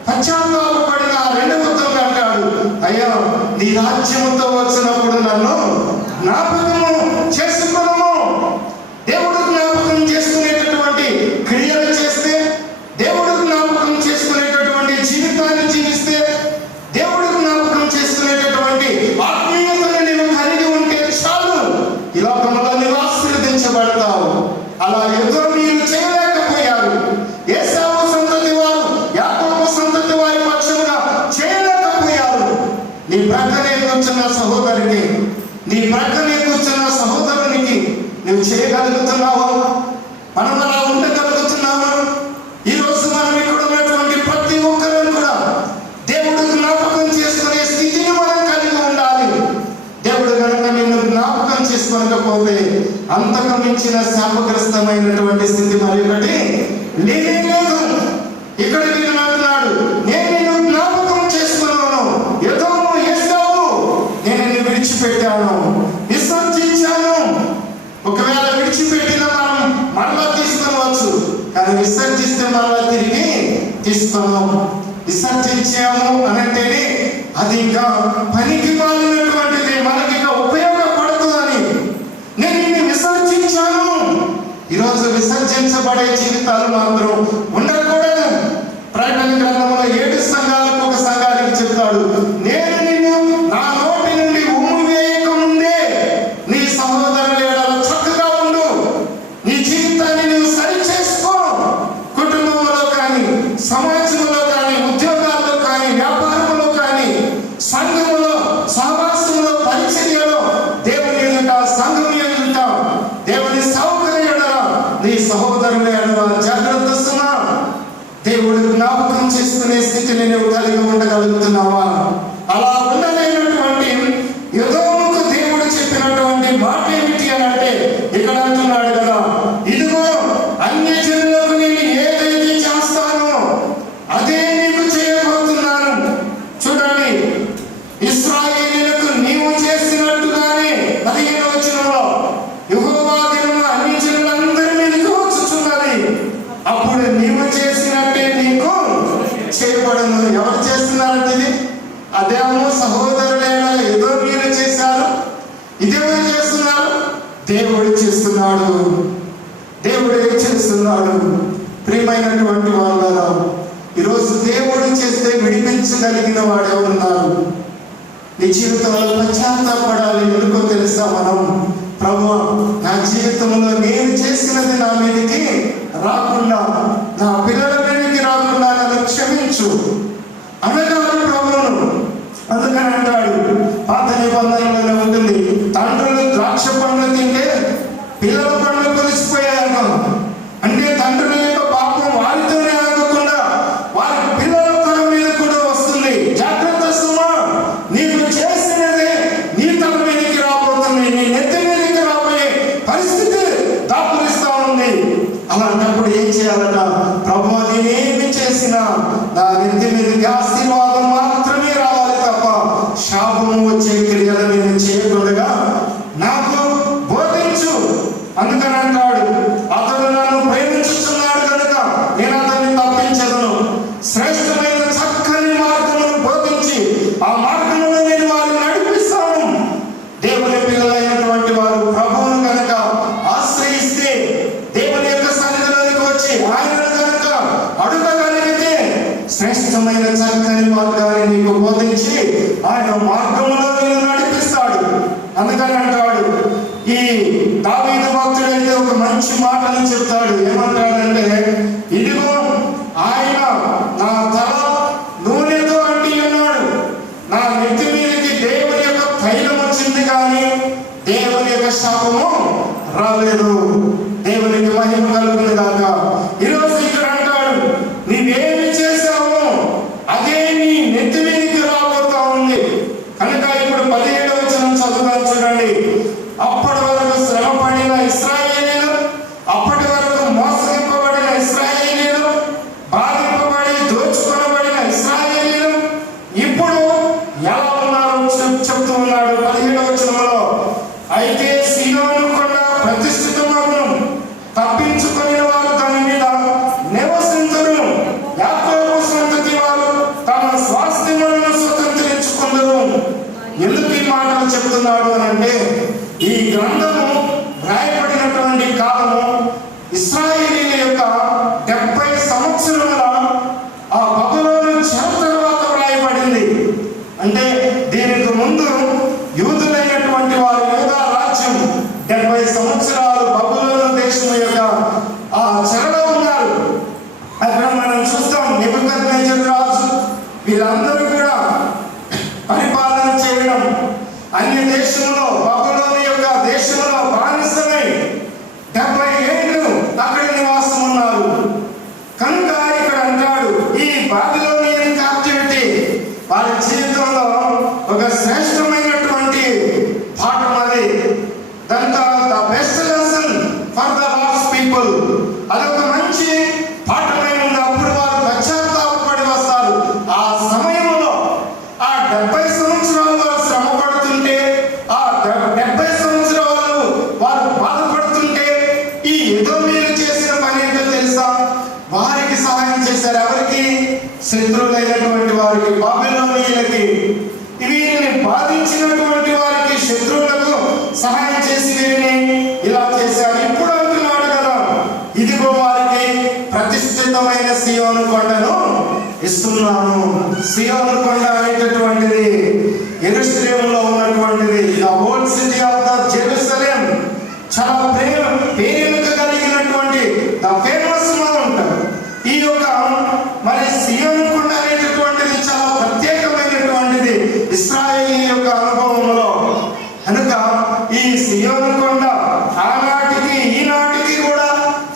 పశ్చాత్తాపపడిన రెండవతో అంటాడు, అయ్యా నీ రాజ్యముతో వచ్చినప్పుడు నన్ను జ్ఞాపకము చేసుకున్నాము. దేవుడు జ్ఞాపకం చేసుకునేటటువంటి క్రియలు చేస్తే, దేవుడు జ్ఞాపకం చేసుకునేటటువంటి జీవితాన్ని జీవిస్తే, దేవుడు జ్ఞాపకం చేసుకునేటటువంటి ఆత్మీయతను నీవు కలిగి ఉంటే చాలు, ఈ లోకంలో నీవు ఆశీర్వదించబడతావు. అలా ఏదో మీరు చేయలేకపోయారు. ఏశావు సంతతి వారు యాకోబు సంతతి వారి పక్షంగా చేయలేకపోయారు. నీ ప్రక్కనే కూర్చున్న సహోదరికి, నీ ప్రక్కనే కూర్చున్న సహోదరునికి నువ్వు చేయగలుగుతున్నావా? మనం అలా ఉండగలుగుతున్నావా? ఈరోజు మనం ఇక్కడ ఉన్నటువంటి ప్రతి ఒక్కరూ కూడా దేవుడు జ్ఞాపకం చేసుకునే స్థితిని మనం కలిగి ఉండాలి. దేవుడు కనుక నిన్ను జ్ఞాపకం చేసుకోకపోతే అంతకు మించిన శాపగ్రస్తమైనటువంటి స్థితి మరి ఒకటి లేనే లేదు. ఇక్కడ నేను అంటున్నాడు, నేను నిన్ను జ్ఞాపకం చేసుకున్నాను, ఎదోము ఏశావు నేను నిన్ను విడిచిపెట్టాను, విసర్జించాను. ఒకవేళ విడిచిపెట్టిన మనం మరలా తీసుకొనవచ్చు, కానీ విసర్జిస్తే మరలా తిరిగి తీసుకున్నాం. విసర్జించాము అనంటేనే అది ఇంకా పనికి మాలినటువంటిది, మనకి ఇంకా ఉపయోగపడుతుందని. నేను నిన్ను విసర్జించాను. ఈరోజు విసర్జించబడే జీవితాలు మాత్రం ఉండకూడదు. ప్రకటన గ్రంథంలో 7 సంఘాలకు ఒక సంఘానికి చెప్తాడు, నేను నిన్ను నా నోటి నుండి ఉమ్ము వేయక ముందే నీ సహోదరుల ఎడల చక్కగా ఉండు. నీ జీవితాన్ని నువ్వు సరి చేసుకో. కుటుంబంలో కానీ, సమాజంలో కానీ, ఉద్యోగాల్లో కానీ, వ్యాపారంలో కానీ, సంఘంలో, సహవాసంలో, పరిచర్యలో, దేవుని ఎదుట, సంఘం ఎదుట, దేవుని సౌకర్యం ఎడల నీ సహోదరుల ఎడల జాగ్రత్త సుమా. దేవుడు జ్ఞాపకం చేసుకునే స్థితిని నువ్వు కలిగి ఉండగలుగుతున్నావా? అలా ఉండలేనటువంటి ఎదోముకు దేవుడు చెప్పినటువంటి మాట ఏమిటి అని అంటే, ఇక్కడ అంటున్నాడు కదా, ఇదిగో అన్యజనులకు నేను ఏదైతే చేస్తానో అదే నీకు చేయబోతున్నాను. చూడండి, ఇశ్రాయేలీయులకు నీవు చేసినట్టుగానే 15వ వచనంలో యెహోవా దినము అన్యజనులందరి మీదకి వచ్చుచున్నది, అప్పుడు నీవు చేసినట్టే నీకు చేయబడును. ఎవరు చేస్తున్నారంటే ఇది? అదేమో సహోదరులైన ఏదో మీరు చేశారు, ఇదేమో చేస్తున్నారు. దేవుడు చేస్తున్నాడు, దేవుడే చేస్తున్నాడు. ప్రియమైనటువంటి వాళ్ళారా, ఈరోజు దేవుడు చేస్తే విడిపించగలిగిన వాడు ఎవరున్నారు? నీ జీవితంలో పశ్చాత్తాపడాలి. ఎందుకో తెలుసా? మనం ప్రభువా నా జీవితంలో నేను చేసినది నా మీదకి రాకుండా, నా పిల్లల మీదకి రాకుండా నన్ను క్షమించు అనగాలి ప్రభువును. అందుకని అంటాడు, పాత నిబంధనలో ఉంటుంది, తండ్రులు ద్రాక్ష పండ్లు తింటే పిల్లల పండ్లు కొలిసిపోయారు. అంటే తండ్రుల యొక్క పాపం వారితోనే ఆగకుండా వారి పిల్లల తల మీద కూడా వస్తుంది. జాగ్రత్త సుమా, నీకు చేసినదే నీ తల మీదకి రాబోతుంది, నీ నెత్తి మీదకి రాబోయే పరిస్థితి దాపురిస్తా ఉంది. అలాంటప్పుడు ఏం చేయాలట? ప్రభువా నేనేమి చేసినా నా నెత్తి మీదకి ఆశీర్వాదం మాత్రమే రావాలి తప్ప శాపము వచ్చే క్రియలు నేను చేయకుండా నాకు బోధించు. అందుకని అంటాడు, అతడు నన్ను ప్రేమించుతున్నాడు కనుక నేను అతన్ని తప్పించదను. శ్రేష్టమైన చక్కని మార్గమును బోధించి ఆ మార్గంలో నేను వారిని నడిపిస్తాను. దేవుని పిల్లలైనటువంటి వారు ప్రభువును కనుక ఆశ్రయిస్తే, దేవుని యొక్క సన్నిధిలోకి వచ్చి ఆయనను కనుక అడుగగలిగితే శ్రేష్టమైన చక్కని మార్గాన్ని నీకు బోధించి ఆయన మార్గంలో నేను నడిపిస్తాడు. అందుకని అంటాడు, ఈ దావీదు భక్తుడైతే ఒక మంచి మాటను చెప్తాడు. ఏమంటాడంటే, ఇదిగో ఆయన నా తల నూనెతో అంటి ఉన్నాడు, నా నెత్తి మీదకి దేవుని యొక్క తైలం వచ్చింది కానీ దేవుని యొక్క శాపము రాలేదు. దేవునికి మహిమ కలుగును గాక. ఈరోజు ఇక్కడ అంటాడు, నీవేమి చేశావో అదే నీ నెత్తి మీదకి రాబోతా ఉంది. కనుక ఇప్పుడు 17వ వచనం చదువుతాను చూడండి. అప్పటి వరకు శ్రమ పడిన ఇశ్రాయేలీయులు, అప్పటి వరకు మోసగింపబడిన ఇశ్రాయేలీయులు, బాధింపబడి దోచుకొనబడిన ఇశ్రాయేలీయులు ఇప్పుడు ఎలా ఉన్నారో 70 ఏళ్ళు అక్కడ నివాసం ఉన్నారు. కనుక ఇక్కడ అంటాడు, ఈ బాబిలోనియన్ క్యాప్టివిటీ వాళ్ళ జీవితంలో ఒక శ్రేష్టమైనటువంటి పాఠం. అది దాంతో the best lesson for the last people. అదొక మంచి పాఠమై ఉంది. అప్పుడు వారు పశ్చాత్తాపడి వస్తారు. ఆ సమయంలో ఆ 70 సంవత్సరాలు వారు శ్రమ పడుతుంటే, ఆ 70 సంవత్సరాలు వారు బాధపడుతుంటే, ఈ ఎదోమీయులు చేసిన పని ఏంటో తెలుసా? వారికి సహాయం చేశారు. ఎవరికి? శత్రువులైనటువంటి వారికి, బాబిలోనీయులకి. వీరిని బాధించినటువంటి వారికి, శత్రువులకు సహాయం చేసి వీరిని ఇలా చేశారు. ఇప్పుడు అంటున్నాడు కదా, ఇదిగో వారికి ప్రతిష్ఠితమైన సియోను కొండను ఇస్తున్నాను. సియోను కొండ అనేటటువంటిది యెరూషలేములో ఉన్నటువంటిది, the old city of the Jerusalem. చాలా పేరెన్నిక కలిగినటువంటి ద ఫేమస్ మౌంట్. ఈ యొక్క మరి సియోను కొండ అనేటటువంటిది చాలా ప్రత్యేకమైనటువంటిది ఇశ్రాయేలు యొక్క అనుభవంలో. కనుక ఈ సియోను కొండ ఆనాటికి ఈనాటికి కూడా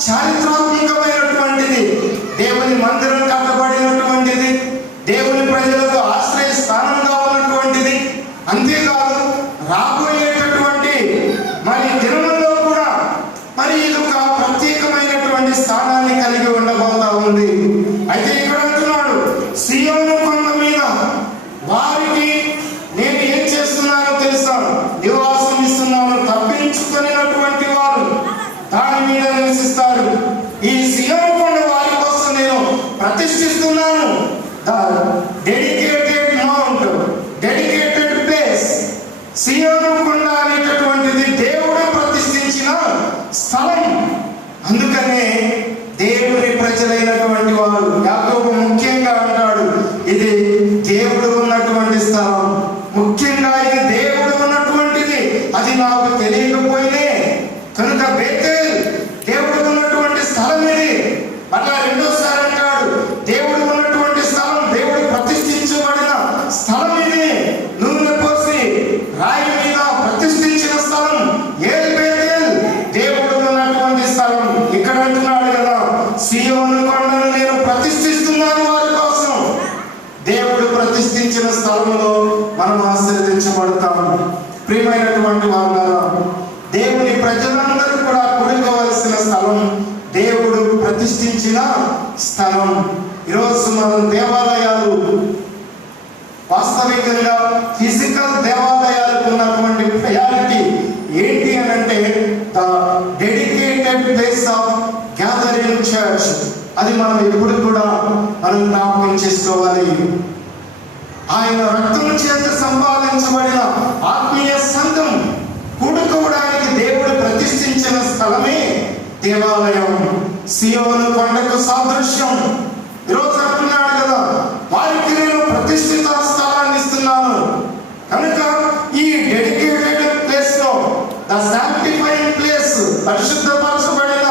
చారిత్రాత్మకమైనటువంటిది. దేవుని మందిరం కట్టబడినటువంటిది, దేవుని ప్రజలకు ఆశ్రయ స్థానంగా ఉన్నటువంటిది. అంతేకాదు రాబోయేటటువంటి మరి దినముల్లో కూడా మరి ఇది ఒక ప్రత్యేకమైనటువంటి స్థానాన్ని కలిగి ఉండబోతా ఉంది. అయితే ఇక్కడ అంటున్నాడు, సియోను కొండ మీద వారికి నేను ఏం చేస్తున్నానో తెలుసా? నివాసం ఇస్తున్నాను. తప్పించుకున్నటువంటి వారు దాని మీద నివసిస్తారు. ఈ సియోను కొండ వారి కోసం నేను ప్రతిష్ఠిస్తున్నాను. Dedicated mount, dedicated place. సియోను కొండ అనేటటువంటిది దేవుడు ప్రతిష్ఠించిన స్థలం. అందుకనే దేవుని ప్రజలైనటువంటి వారు, యాకోబు ముఖ్యంగా అంటాడు, ఇది దేవుడు ఉన్నటువంటి స్థలం. ముఖ్యంగా ఇది దేవుడు ఉన్నటువంటిది. అది నాకు తెలియకపోయినే కనుక బేతేల్ దేవుడు ఉన్నటువంటి స్థలం ఇది. మళ్ళా రెండోసారి అంటాడు, దేవుడు ఉన్నటువంటి స్థలం, దేవుడు ప్రతిష్ఠించబడిన స్థలం ఇది. నూనె పోసి రాయి మీద ప్రతిష్ఠించిన స్థలం ఏది? బేతేల్, దేవుడు ఉన్నటువంటి స్థలం. ఇక్కడ అంటున్నాడు కదా, సియోను కొండను నేను ప్రతిష్ఠిస్తున్నాను వారి కోసం. దేవుడు ప్రతిష్ఠించిన స్థలంలో మనం ఆశీర్వదించబడతాం. ప్రియమైనటువంటి వారులారా, దేవుని ప్రజలందరూ కూడా కూడుకోవలసిన స్థలం దేవుడు ప్రతిష్ఠించిన స్థలం. ఈరోజు మనం దేవాలయాలు వాస్తవికంగా ఫిజికల్ దేవాలయాలకు ఉన్నటువంటి ప్రయారిటీ ఏంటి అని అంటే the dedicated place of gathering church. అది మనం ఎప్పుడు కూడా మనం జ్ఞాపకం చేసుకోవాలి. ఆయన రక్తం చేత సంపాదించబడిన ఆత్మీయ సంఘం కూడుకోవడానికి దేవుడు ప్రతిష్ఠించిన స్థలమే దేవాలయం. సియోను కొండకు సాదృశ్యం. ఈరోజు అంటున్నాడు కదా, వారికి నేను ప్రతిష్ఠిత స్థలాన్ని ఇస్తున్నాను. కనుక ఈ డెడికేటెడ్ ప్లేస్ లో, ద సాంక్టిఫైడ్ ప్లేస్, పరిశుద్ధపరచబడిన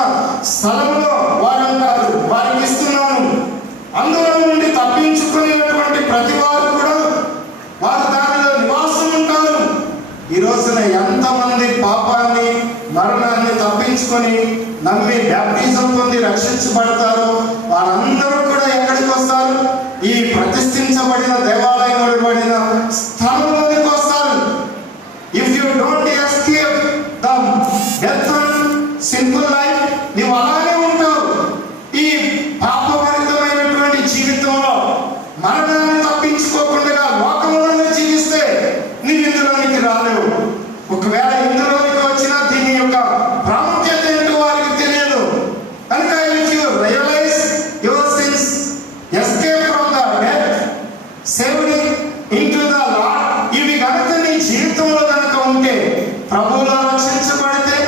స్థలంలో వారంటారు, వారికి ఇస్తున్నాను. అందులో నుండి తప్పించుకునేటువంటి ప్రతి వారు కూడా వారు దానిలో నివాసం ఉంటారు. ఈ రోజున ఎంతమంది పాపాన్ని, మరణాన్ని తప్పించుకొని నమ్మి బ్యాప్టిజం పొంది రక్షించబడతారో వారందరూ కూడా ఎక్కడికి వస్తారు? ఈ ప్రతిష్ఠించబడిన దేవాలయం పడిన స్థలంలోనికి వస్తారు. If you don't escape the death and simple life, నీవు అలానే ఉంటావు. ఈ పాపభరితమైనటువంటి జీవితంలో మరణాన్ని తప్పించుకోకుండా లోకంలోనే జీవిస్తే నీవు ఇందులోనికి రాలేవు. ఒకవేళ ఇందులోనికి వచ్చినా దీని యొక్క ప్రాముఖ్యత ఏంటో వారికి తెలియదు. కనుక if you realise your sins, escape from the death, saved into the lord, ఇవి కనుక నీ జీవితంలో కనుక ఉంటే, ప్రభువులో రక్షించబడితే,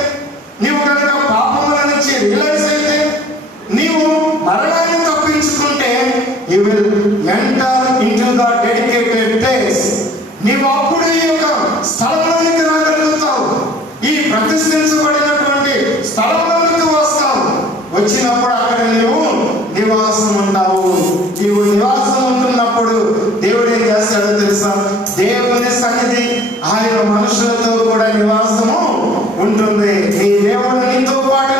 నీవు కనుక పాపముల నుంచి రియలైజ్ అయితే, నీవు మరణాన్ని తప్పించుకుంటే, you will enter into the dedicated place. నీవు అప్పుడు ఈ యొక్క స్థలంలోనికి రాగలుగుతావు. ఈ ప్రతిష్ఠించబడినటువంటి స్థలంలోనికి వస్తావు. వచ్చినప్పుడు అక్కడ నీవు నివాసం ఉంటావు. నీవు నివాసం ఉంటున్నప్పుడు దేవుడు ఏం చేస్తాడో తెలుసా? దేవుని సన్నిధి ఆయన మనుషులతో కూడా నివాసము ఉంటుంది. నీ దేవుడు నీతో పాటు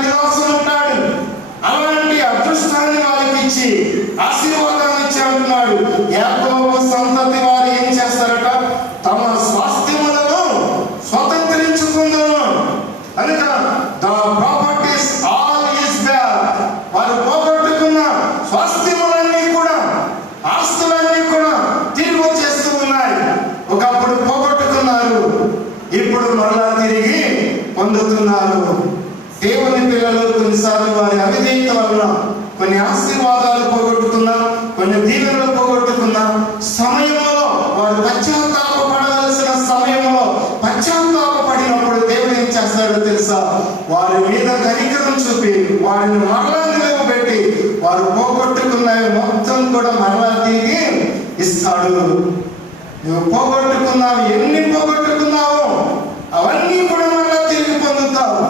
పిల్లలు కొన్నిసార్లు వారి అవిధేయత వలన కొన్ని ఆశీర్వాదాలు పోగొట్టుకున్నా, కొన్ని దీవెనలు పోగొట్టుకున్నా సమయంలో వారు పశ్చాత్తాపపడవలసిన సమయంలో పశ్చాత్తాపడినప్పుడు దేవుడు ఏం చేస్తాడో తెలుసా? వారి మీద కనికరం చూపి వారిని మరలా నిలవబెట్టి వారు పోగొట్టుకున్నవి మొత్తం కూడా మరలా తిరిగి ఇస్తాడు. నువ్వు పోగొట్టుకున్నావు, ఎన్ని పోగొట్టుకున్నావో అవన్నీ కూడా మరలా తిరిగి పొందుతావు.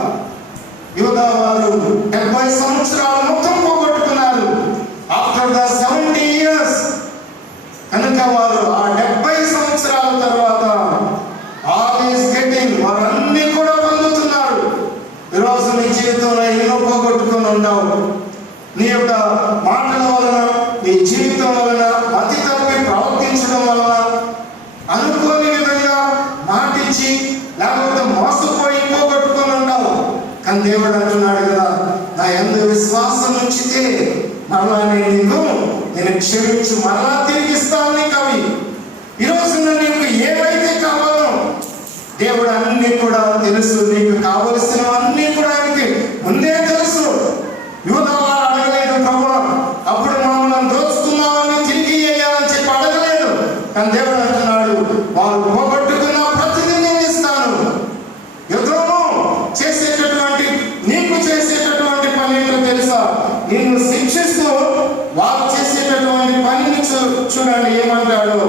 యూదా వారు 70 సంవత్సరాలు మొత్తం పోగొట్టుకున్నారు. ఆఫ్టర్ ద 70 years కనుక వారు ఆ 70 సంవత్సరాల తర్వాత ఆల్ ఈస్ గెటింగ్, వారన్నీ కూడా పొందుతున్నారు. ఈరోజు నీ జీవితంలో ఎన్నో పోగొట్టుకుని ఉంటావు. నీ యొక్క మాటల వలన, నీ జీవితం వలన, అతి తప్పి ప్రవర్తించడం వలన, అనుకోని విధంగా మాటిచ్చి లేకపోతే మోసపోయి పోగొట్టుకుని ఉంటావు. కానీ దేవుడు అంటున్నాడు కదా, నా యందు విశ్వాసం ఉంచితే మరలా నేను క్షమించి మరలా తిరిగిస్తాను నీకు అవి. ఈరోజు నీకు ఏవైతే కావాలో దేవుడు అన్ని కూడా తెలుసు. నీకు కావలసినవన్నీ కూడా ఆయనకి ముందే తెలుసు. యూదా వారు అడగలేదు, ప్రభువా అప్పుడు మమ్మల్ని దోచుకున్నావని తిరిగి వేయాలని చెప్పి అడగలేదు. కానీ దేవుడు అంటున్నాడు, వారు పోగొట్టుకున్న ప్రతిదీ నేను ఇస్తాను. యుద్ధము చేసేటటువంటి నీకు చేసేటటువంటి పని ఏంటో తెలుసా? నిన్ను శిక్షిస్తూ వారు చేసేటటువంటి పనిని చూడండి ఏమంటాడు.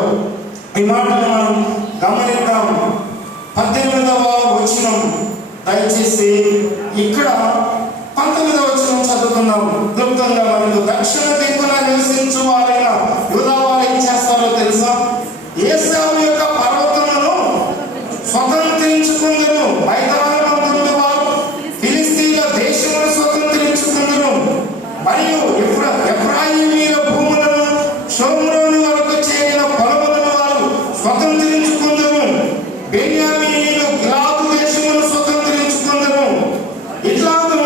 ఈ మాటను మనం గమనిద్దాం. 18వ వచనం దయచేసి ఇక్కడ 19వ వచనం చదువుకుందాం. క్లుప్తంగా మనకు దక్షిణ దిక్కున నివసించు వారైన యూదా వారు ఏం చేస్తారో తెలుసా? ఏశావు యొక్క పర్వతములను స్వతంత్రించుకుందరు, మైదానమందు వారు ఫిలిస్తీన్ల దేశమును స్వతంత్రించుకుందరు, మరియు ఎఫ్రాయిమీల భూములను షోమ్రోను వరకు చేరిన పొలములను వారు స్వతంత్రించుకుందరు, బెన్యామీనీయులు గిలాదు దేశమును స్వతంత్రించుకుందరు. ఇట్లాగూ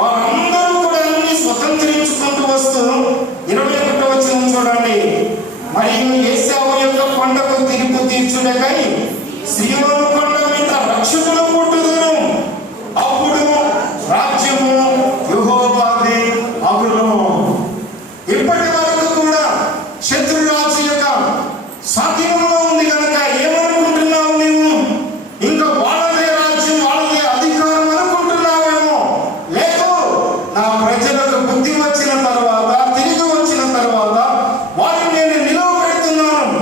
వారందరూ కూడా అన్ని స్వతంత్రించుకుంటూ వస్తూ 21వ వచనం చూడండి. మరియు ఏశావు యొక్క కొండకు తీర్పు తీర్చుటకై సీయోను కొండ మీద రక్షకులు పుట్టుదురు, అప్పుడు రాజ్యము యెహోవాదే అగును. ఇప్పటి వరకు కూడా శత్రురాజు యొక్క స్వాధీనంలో ఉంది కనుక ఏమనుకుంటున్నావు నీవు? ఇంకా వాళ్ళదే రాజ్యం, వాళ్ళదే అధికారం అనుకుంటున్నావేమో. లేదు, నా ప్రజలకు బుద్ధి వచ్చిన తర్వాత, తిరిగి వచ్చిన తర్వాత వారిని నేను నిలవబెడుతున్నాను.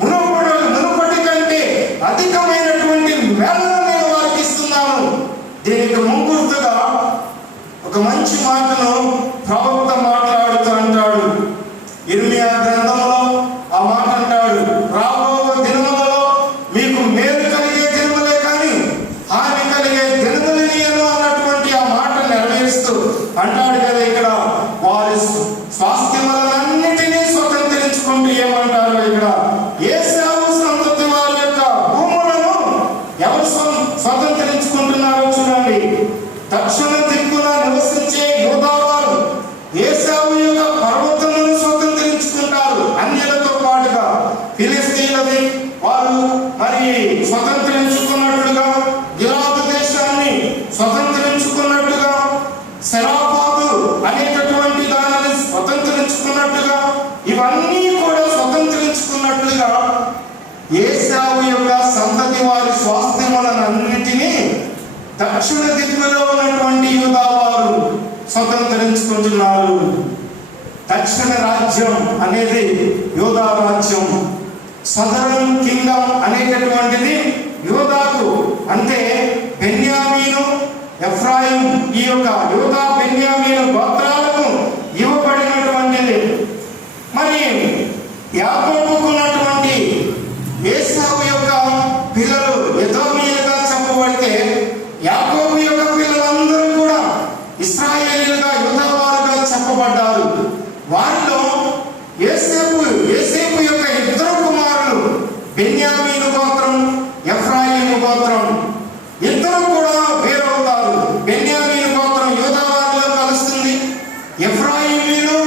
మునుపటి కంటే అధికమైనటువంటి మేలను నేను వారికి ఇస్తున్నాను. దీనికి ముంగుర్తుగా ఒక మంచి మాటను ప్రవక్త మాట్లాడుతూ అంటాడు. ఇర్మియా గ్రంథంలో ఆ మాట అంటాడు, రాబో దినములలో మీకు మేలు కలిగే దినములే కానీ హాని కలిగే దినములు అన్నటువంటి ఆ మాట నెరవేరుస్తూ అంటాడు కదా. ఇక్కడ వారి స్వాస్థ్యములన్నిటినీ స్వతంత్రించుకుంటూ ఏమంటారు ఇక్కడ? ఏశావు సంతతి వారి యొక్క భూములను ఎవరు స్వతంత్రించుకుంటున్నారో చూడండి. దక్షిణ దిక్కున నివసించే యూదా వారు ఏశావు యొక్క పర్వతములను స్వతంత్రించుకుంటారు. అన్యులతో పాటుగా ఫిలిస్తీన్లది వారు మరి స్వతంత్రించుకున్నట్లుగా, గిలాదు దేశాన్ని స్వతంత్రించుకున్నట్టుగా, సెరాపాదు అనేటటువంటి దానిని స్వతంత్రించుకున్నట్టుగా, ఇవన్నీ కూడా స్వతంత్రించుకున్నట్లుగా ఏశావు యొక్క సంతతి వారి స్వాస్థ్యములన్నిటినీ దక్షిణ దిక్కులో ఉన్నటువంటి యూదా వారు స్వతంత్రించుకుంటున్నారు. దక్షిణ రాజ్యం అనేది యూదా రాజ్యం. సదరన్ కింగ్డమ్ అనేటటువంటిది యూదాకు, అంటే బెన్యామీను, ఎఫ్రాయిం, ఈ యొక్క యూదా బెన్యామీను గోత్రాలకు ఇవ్వబడినటువంటిది. మరి యాకోబుకున్నటువంటి ఏశావు యొక్క పిల్లలు ఎదోమీయులుగా చెప్పబడితే, యాకోబు యొక్క పిల్లలందరూ కూడా ఇశ్రాయేలీయులుగా, యూదా వారుగా చెప్పబడ్డారు. వారిలో యోసేపు యొక్క 2 కుమారులు, బెన్యామీను గోత్రం, ఎఫ్రాయిము గోత్రం, ఇద్దరు కూడా వేరవుతారు. బెన్యామీను గోత్రం యూదా వారిలో కలుస్తుంది, ఎఫ్రాయిమీలు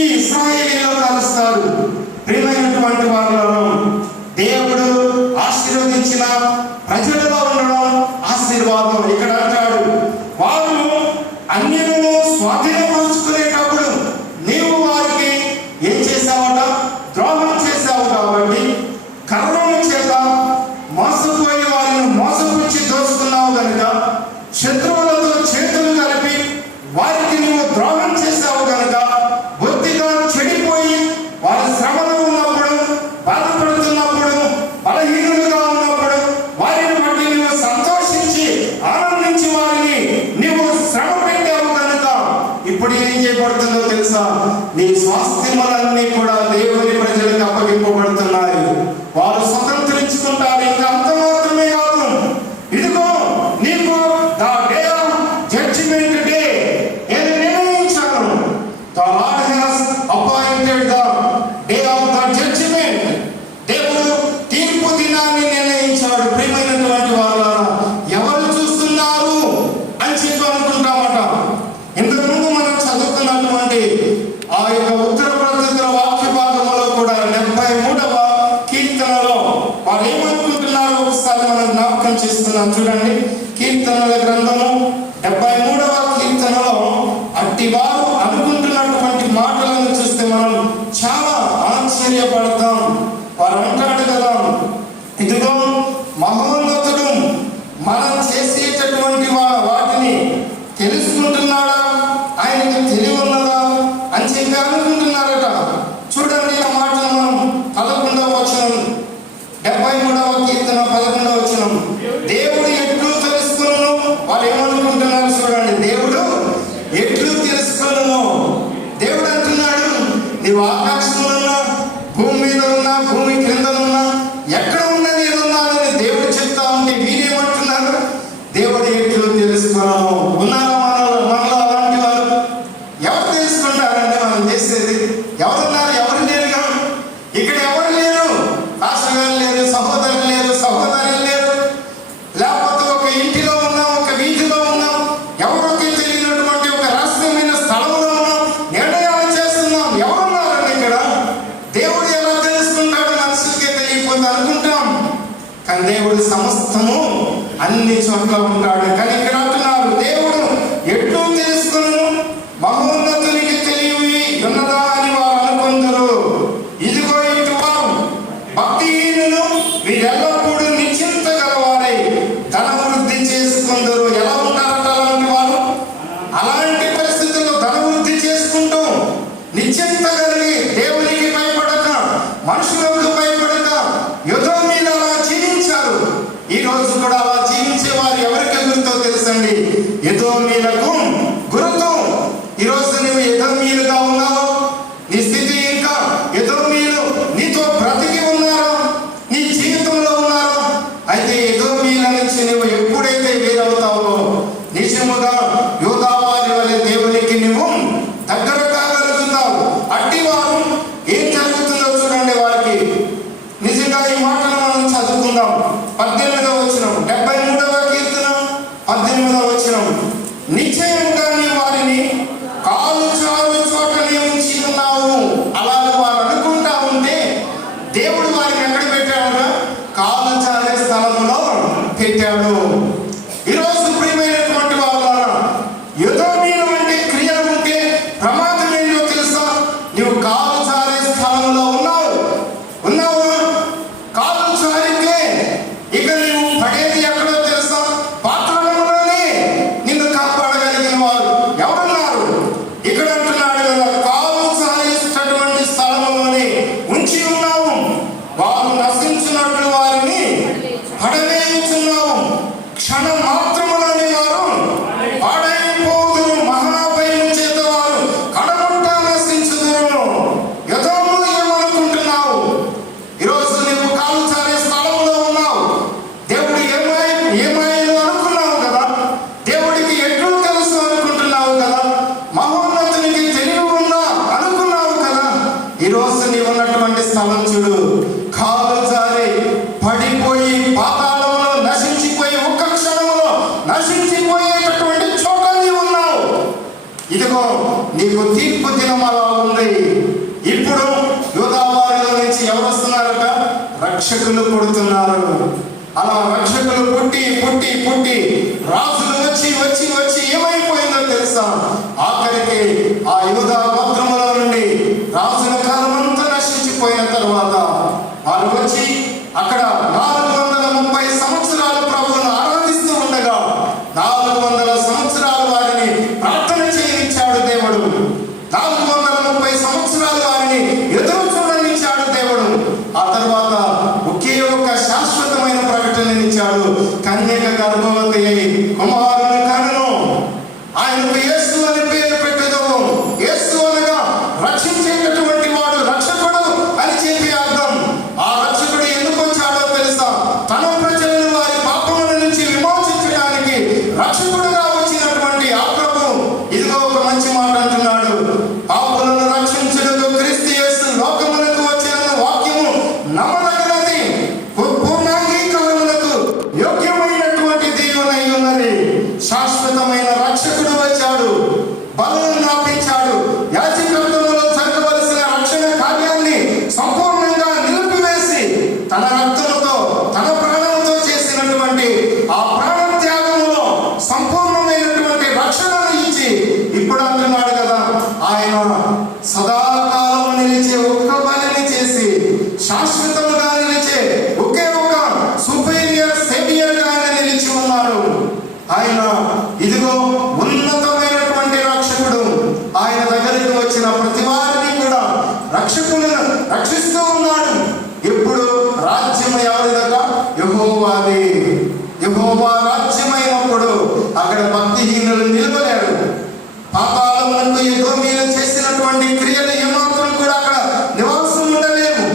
ఈ ఇశ్రాయేలీలో కలుస్తారు. ప్రియమైనటువంటి వారిలో దేవుడు ఆశీర్వదించిన ప్రజలలో ఉండడం ఆశీర్వాదం. ఇక్కడ అంటాడు, వారు అన్యులను స్వాధీనపరుచుకునేటప్పుడు నీవు వారికి ఏం చేశావట? ద్రోహం చేశావు. కాబట్టి కర్రల చేత మోసపోయి వారిని మోసపుచ్చి దోచుకున్నావు కనుక, శత్రువులతో చేతులు కలిపి వారికి నువ్వు ద్రోహం చేశావు కనుక, బొత్తిగా చెడిపోయి వారి శ్రమలో ఉన్నప్పుడు, బాధపడుతున్నప్పుడు, బలహీనులుగా ఉన్నప్పుడు వారిని బట్టి నువ్వు సంతోషించి ఆనందించి వారిని నువ్వు శ్రమ పెట్టావు కనుక ఇప్పుడు ఏం చేయబడుతుందో తెలుసా? నీ స్వాస్థ్యములన్నీ కూడా దేవుని ప్రజలకు అప్పగింపబడుతున్నాయి. వారు స్వతంత్రించుకుంటారు. ఇంకా అంత మాత్రమే కాదు, ఇదిగో నీకు the day of judgement day నేను నిర్ణయించాను. The Lord has appointed the day of the judgement. దేవుడు తీర్పు దినాన్ని నిర్ణయించాడు. ప్రియమైనటువంటి వారులారా, ఎవరు చూస్తున్నారు అని చెప్పి అనుకుంటామట. ఇంతకుముందు మనం చదువుకున్నటువంటి ఆ యొక్క ఉత్తర ప్రదేశ వాక్య భాగంలో కూడా 73వ కీర్తనలో వారు ఏమనుకుంటున్నారో ఒకసారి మనం జ్ఞాపకం చేస్తున్నాం. చూడండి, కీర్తనల గ్రంథము 73వ కీర్తనలో అట్టి వారు అనుకుంటున్నటువంటి మాటలను చూస్తే మనం చాలా ఆశ్చర్యపడతాం. వారు అంటాడు కదా, ఇదిగో మహోన్నతుడు మనం చేసేటటువంటి వాటిని తెలుసుకుంటున్నాడా, ఆయనకి తెలివి ఉన్నదా అని చెప్పి అనుకుంటున్నారట. చూడండి ఆ మాటలు మనం 11వ వచనం, 73వ కీర్తన 11వ వచనం. దేవుడు ఎట్లు తెలుసుకును, వాళ్ళు ఏమనుకుంటున్నారు చూడండి. దేవుడు ఎట్లు తెలుసుకును. దేవుడు అంటున్నాడు, నీవు ఆకాశంలో ఉన్నా, భూమి మీద ఉన్నా, భూమి క్రింద ఉన్నా, ఎక్కడ ఉన్నా నేనున్నానని దేవుడు చెప్తా ఉంటే వీరేమంటున్నారు? దేవుడు ఎట్లు తెలుసుకున్నాను. ఉన్నారా మనలో అలాంటి వారు? ఎవరు తెలుసుకుంటారంటే మనం చేసేది? ఎవరున్నారు? ఎవరు లేరుగా. ఇక్కడ ఎవరు లేరు. రాష్ట్రగారు లేరు, సహోదరులు లేరు, సహోదరులు లేరు. లేకపోతే ఒక ఇంటిలో ఉన్నాం, ఒక వీధిలో ఉన్నాం, ఎవరికి తెలియనటువంటి ఒక రహస్యమైన స్థలంలో ఉన్నాం, నిర్ణయాలు చేస్తున్నాం. ఎవరున్నారండి ఇక్కడ? దేవుడు ఎలా తెలుసుకుంటాడు? మనుషులకే తెలియకపోతే అనుకుంటాం. కానీ దేవుడు సమస్తము అన్ని చోట్ల ఉంటాడు. కానీ ఇక్కడ అంటున్నారు, దేవుడు ఎట్లు తెలుసుకును, మహోన్నతునికి తెలివి ఉన్నదా అని వారు అనుకుందరు. ఇదిగో ఇటు వారు భక్తిహీనులు, వీరెల్లప్పుడూ నిశ్చింత గలవారై ధన వృద్ధి చేసుకుందరు. ఎలా ఉంటారట అలాంటి వారు? అలాంటి పరిస్థితుల్లో ధన వృద్ధి చేసుకుంటూ నిశ్చింత కలిగి దేవునికి భయపడక, మనుషులకు భయపడక యుద్ధం మీద అలా జీవించారు. ఈ రోజు కూడా అలా జీవించే వారు ఎవరికి గుర్తో తెలుసండి? ఎదోమీయులకు గుర్తు. ఈరోజు నువ్వు ఎదోమీయులుగా ఉన్నావు. నీ స్థితి ఇంకా ఎదోమీయులు నీతో బ్రతికి ఉన్నారా, నీ జీవితంలో ఉన్నారా? అయితే ఎదోమీయుల నుంచి నువ్వు ఎప్పుడైతే వేరవుతావో నిజముగా యూదా వారి వలె దేవునికి నువ్వు దగ్గర కాగలుగుతావు. అట్టి వారు ఏం జరుగుతుందో చూడండి. వారికి నిజంగా ఈ మాటలు మనం చదువుకుందాం. 18వ వచనం, 73వ కీర్తన 18వ వచనం. నిశ్చయంగా నీ వారిని కాలు చాలు చోటనే ఉంచి ఉన్నావు. అలాగే వారు అనుకుంటా ఉంటే దేవుడు వారిని ఎక్కడ పెట్టాడు? కాలు చాలే స్థలంలో పెట్టాడు. ఈరోజు ప్రియమైనటువంటి వాళ్ళ యుద్ధమీన వంటి క్రియలు ఉంటే ప్రమాదం ఏంటో తెలుసా? నువ్వు కాలు చాలే స్థలంలో ఉన్నావు. కాలు చారితే ఇక నువ్వు పడేది ఎక్కడో తెలుసా? పాతాళంలోనే నిన్ను కాపాడగలిగిన వారు ఎవరున్నారు? ఇక్కడ అంటున్నాడు కదా, కాలు చాలేటటువంటి స్థలంలోనే ఉంచి ఉన్నావు. వారు నశించినట్లు వారిని పడవేయుచున్నావు. క్షణం మాత్రములోని వారు పాడైపోదురు. మహాభయం చేత వారు కడముట్ట నశించుదురు. యుద్ధము ఏమనుకుంటున్నావు? ఈరోజు నువ్వు కాలు చాలే స్థలంలో ఉన్నావు. దేవుడు ఏమాయను అనుకున్నావు కదా, దేవుడికి ఎట్లు తెలుసు అనుకుంటున్నావు కదా, మహోన్నతునికి తెలివి ఉందా అనుకున్నావు కదా. ఈరోజు నీవు ఉన్నటువంటి స్థలం చూడు, కాలు జారి పడిపోయి పాతాళంలో నశించిపోయి ఒక్క క్షణంలో నశించిపోయేటటువంటి చోట నీవు ఉన్నావు. ఇదిగో నీకు తీర్పు దినం అలా ఉంది. ఇప్పుడు యూదా వారిలో నుంచి ఎవరు వస్తున్నారట? రక్షకులు పుడుతున్నారు. అలా రక్షకులు పుట్టి పుట్టి పుట్టి రాజులు వచ్చి వచ్చి వచ్చి ఏమైపోయిందో తెలుసా? తెలుసా? ఆఖరికి ఆ యూదా గోత్రముల నుండి రాజుల కాలం అంతా నశించిపోయిన తర్వాత వారు వచ్చి అక్కడ 430 సంవత్సరాలు ప్రభువును ఆరాధిస్తూ ఉండగా 400 సంవత్సరాలు వారిని ప్రార్థన చేయనిచ్చాడు దేవుడు. 430 సంవత్సరాలు వారిని ఎదురు చూడనిచ్చాడు దేవుడు. ఆ తర్వాత ఒకే ఒక శాశ్వతమైన ప్రకటననిచ్చాడు. కన్యక గర్భవతి అయి కుమారుని కనును, ఆయనకు యేసు అని పేరు పెట్టెదవు. యేసు అనగా రక్షించేటటువంటి వాడు, రక్షకుడు అని చెప్పి అర్థం. ఆ రక్షకుడు ఎందుకు వచ్చాడో తెలుసా? తన ప్రజలను వారి పాపముల నుంచి విమోచించడానికి రక్షకుడుగా వచ్చినటువంటి ఆ ప్రభు ఇదిగో ఒక మంచి మాట అంటున్నాడు. పాపులను రక్షించుటకు క్రీస్తు యేసు లోకములకు వచ్చిన వాక్యము నమ్మదగినది, పూర్ణాంగీకారములకు యోగ్యమైనటువంటి దేవునై ఉన్నది. శాశ్వతమైన రక్షకుడు వచ్చాడు, బలను నాపించాడు. యాజకత్వములో జరగవలసిన రక్షణ కార్యాన్ని సంపూర్ణంగా నిలిపివేసి తన రక్తముతో, తన ప్రాణంతో చేసినటువంటి ఆ ప్రాణ త్యాగములో సంపూర్ణమైనటువంటి రక్షణను ఇచ్చి ఇప్పుడు అంటున్నాడు కదా, ఆయన సదాకాలం నిలిచే ఒక్క బలిని చేసి శాశ్వతముగా నిలిచే ఒకే ఒక సుపీరియర్ సేవియర్ గా నిలిచి ఉన్నారు. ఆయన ఇదిగో ఉన్నతమైనటువంటి రక్షకుడు. ఆయన దగ్గరికి వచ్చిన ప్రతి వారిని కూడా రక్షకులను రక్షిస్తూ ఉన్నాడు. ఇప్పుడు రాజ్యం ఎవరిదట? యెహోవాది. యెహోవా రాజ్యమైనప్పుడు అక్కడ భక్తిహీనులు నిలవలేరు. పాతాళమునకు ఎదోమీయులు చేసినటువంటి క్రియలు ఏమాత్రం కూడా అక్కడ నివాసం ఉండలేవు.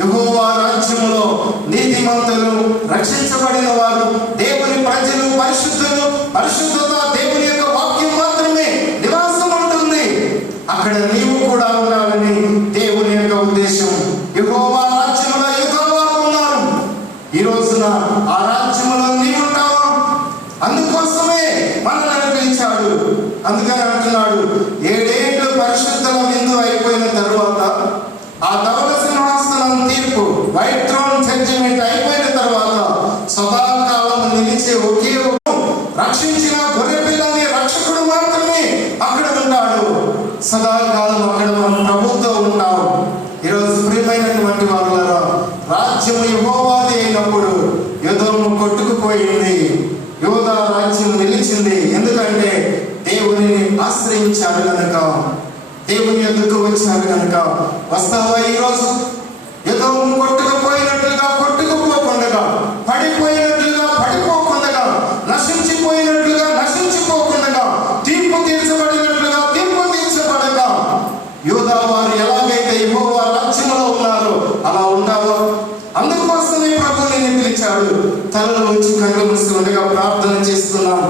యెహోవా రాజ్యములో నీతిమంతులు, రక్షించబడిన వారు, దేవుని ప్రజలు, పరిశుద్ధులు, పరిశుద్ధత, దేవుని యొక్క వాక్యం మాత్రమే నివాసం ఉంటుంది. అక్కడ నీవు కూడా ఉండాలని దేవుని యొక్క ఉద్దేశం. యెహోవా రాజ్యములో యూదావారు ఉన్నారు. ఈ రోజున ఆ రాజ్యములో నీవు ఉంటావా? అందుకోసమే మనల్ని పిలిచాడు. అందుకని అంటున్నాడు, 7 ఏళ్ళు పరిశుద్ధుల విందు అయిపోయిన తరువాత, ఆ ధవల సింహాసనం తీర్పు, వైట్ థ్రోన్ జడ్జిమెంట్ అయిపోయిన తర్వాత సదాకాలం నిలిచే ఒకే రక్షించిన గొర్రెపిల్లని రక్షకుడు మాత్రమే అక్కడ ఉంటాడు. సదాకాలం అక్కడ మనం ప్రభుత్వం ఉంటాం. ఈరోజు ప్రియమైనటువంటి వారులారా, రాజ్యము యెహోవాది అయినప్పుడు ఎదోము కొట్టుకుపోయింది, యూదా రాజ్యం నిలిచింది. ఎందుకంటే దేవుని ఆశ్రయించారు కనుక, దేవుని ఎదుకు వచ్చారు కనుక. వస్తావా ఈరోజు? ఎదోము కొట్టుకుపోయినట్లుగా కొట్టుకుపోకుండా, పడిపోయినట్లుగా పడిపోకుండా, నశించిపోయినట్లుగా నశించిపోకుండా, తీర్పు తీర్చబడినట్లుగా తీర్పు తీర్చబడగా, యూదా వారు ఎలాగైతే యెహోవా రాజ్యములో ఉన్నారో అలా ఉంటావో? అందుకోసమే ప్రభువు నిన్ను పిలిచాడు. తలలో ఉంచి కళ్ళు మూసి ఉండగా ప్రార్థన చేస్తున్నాను.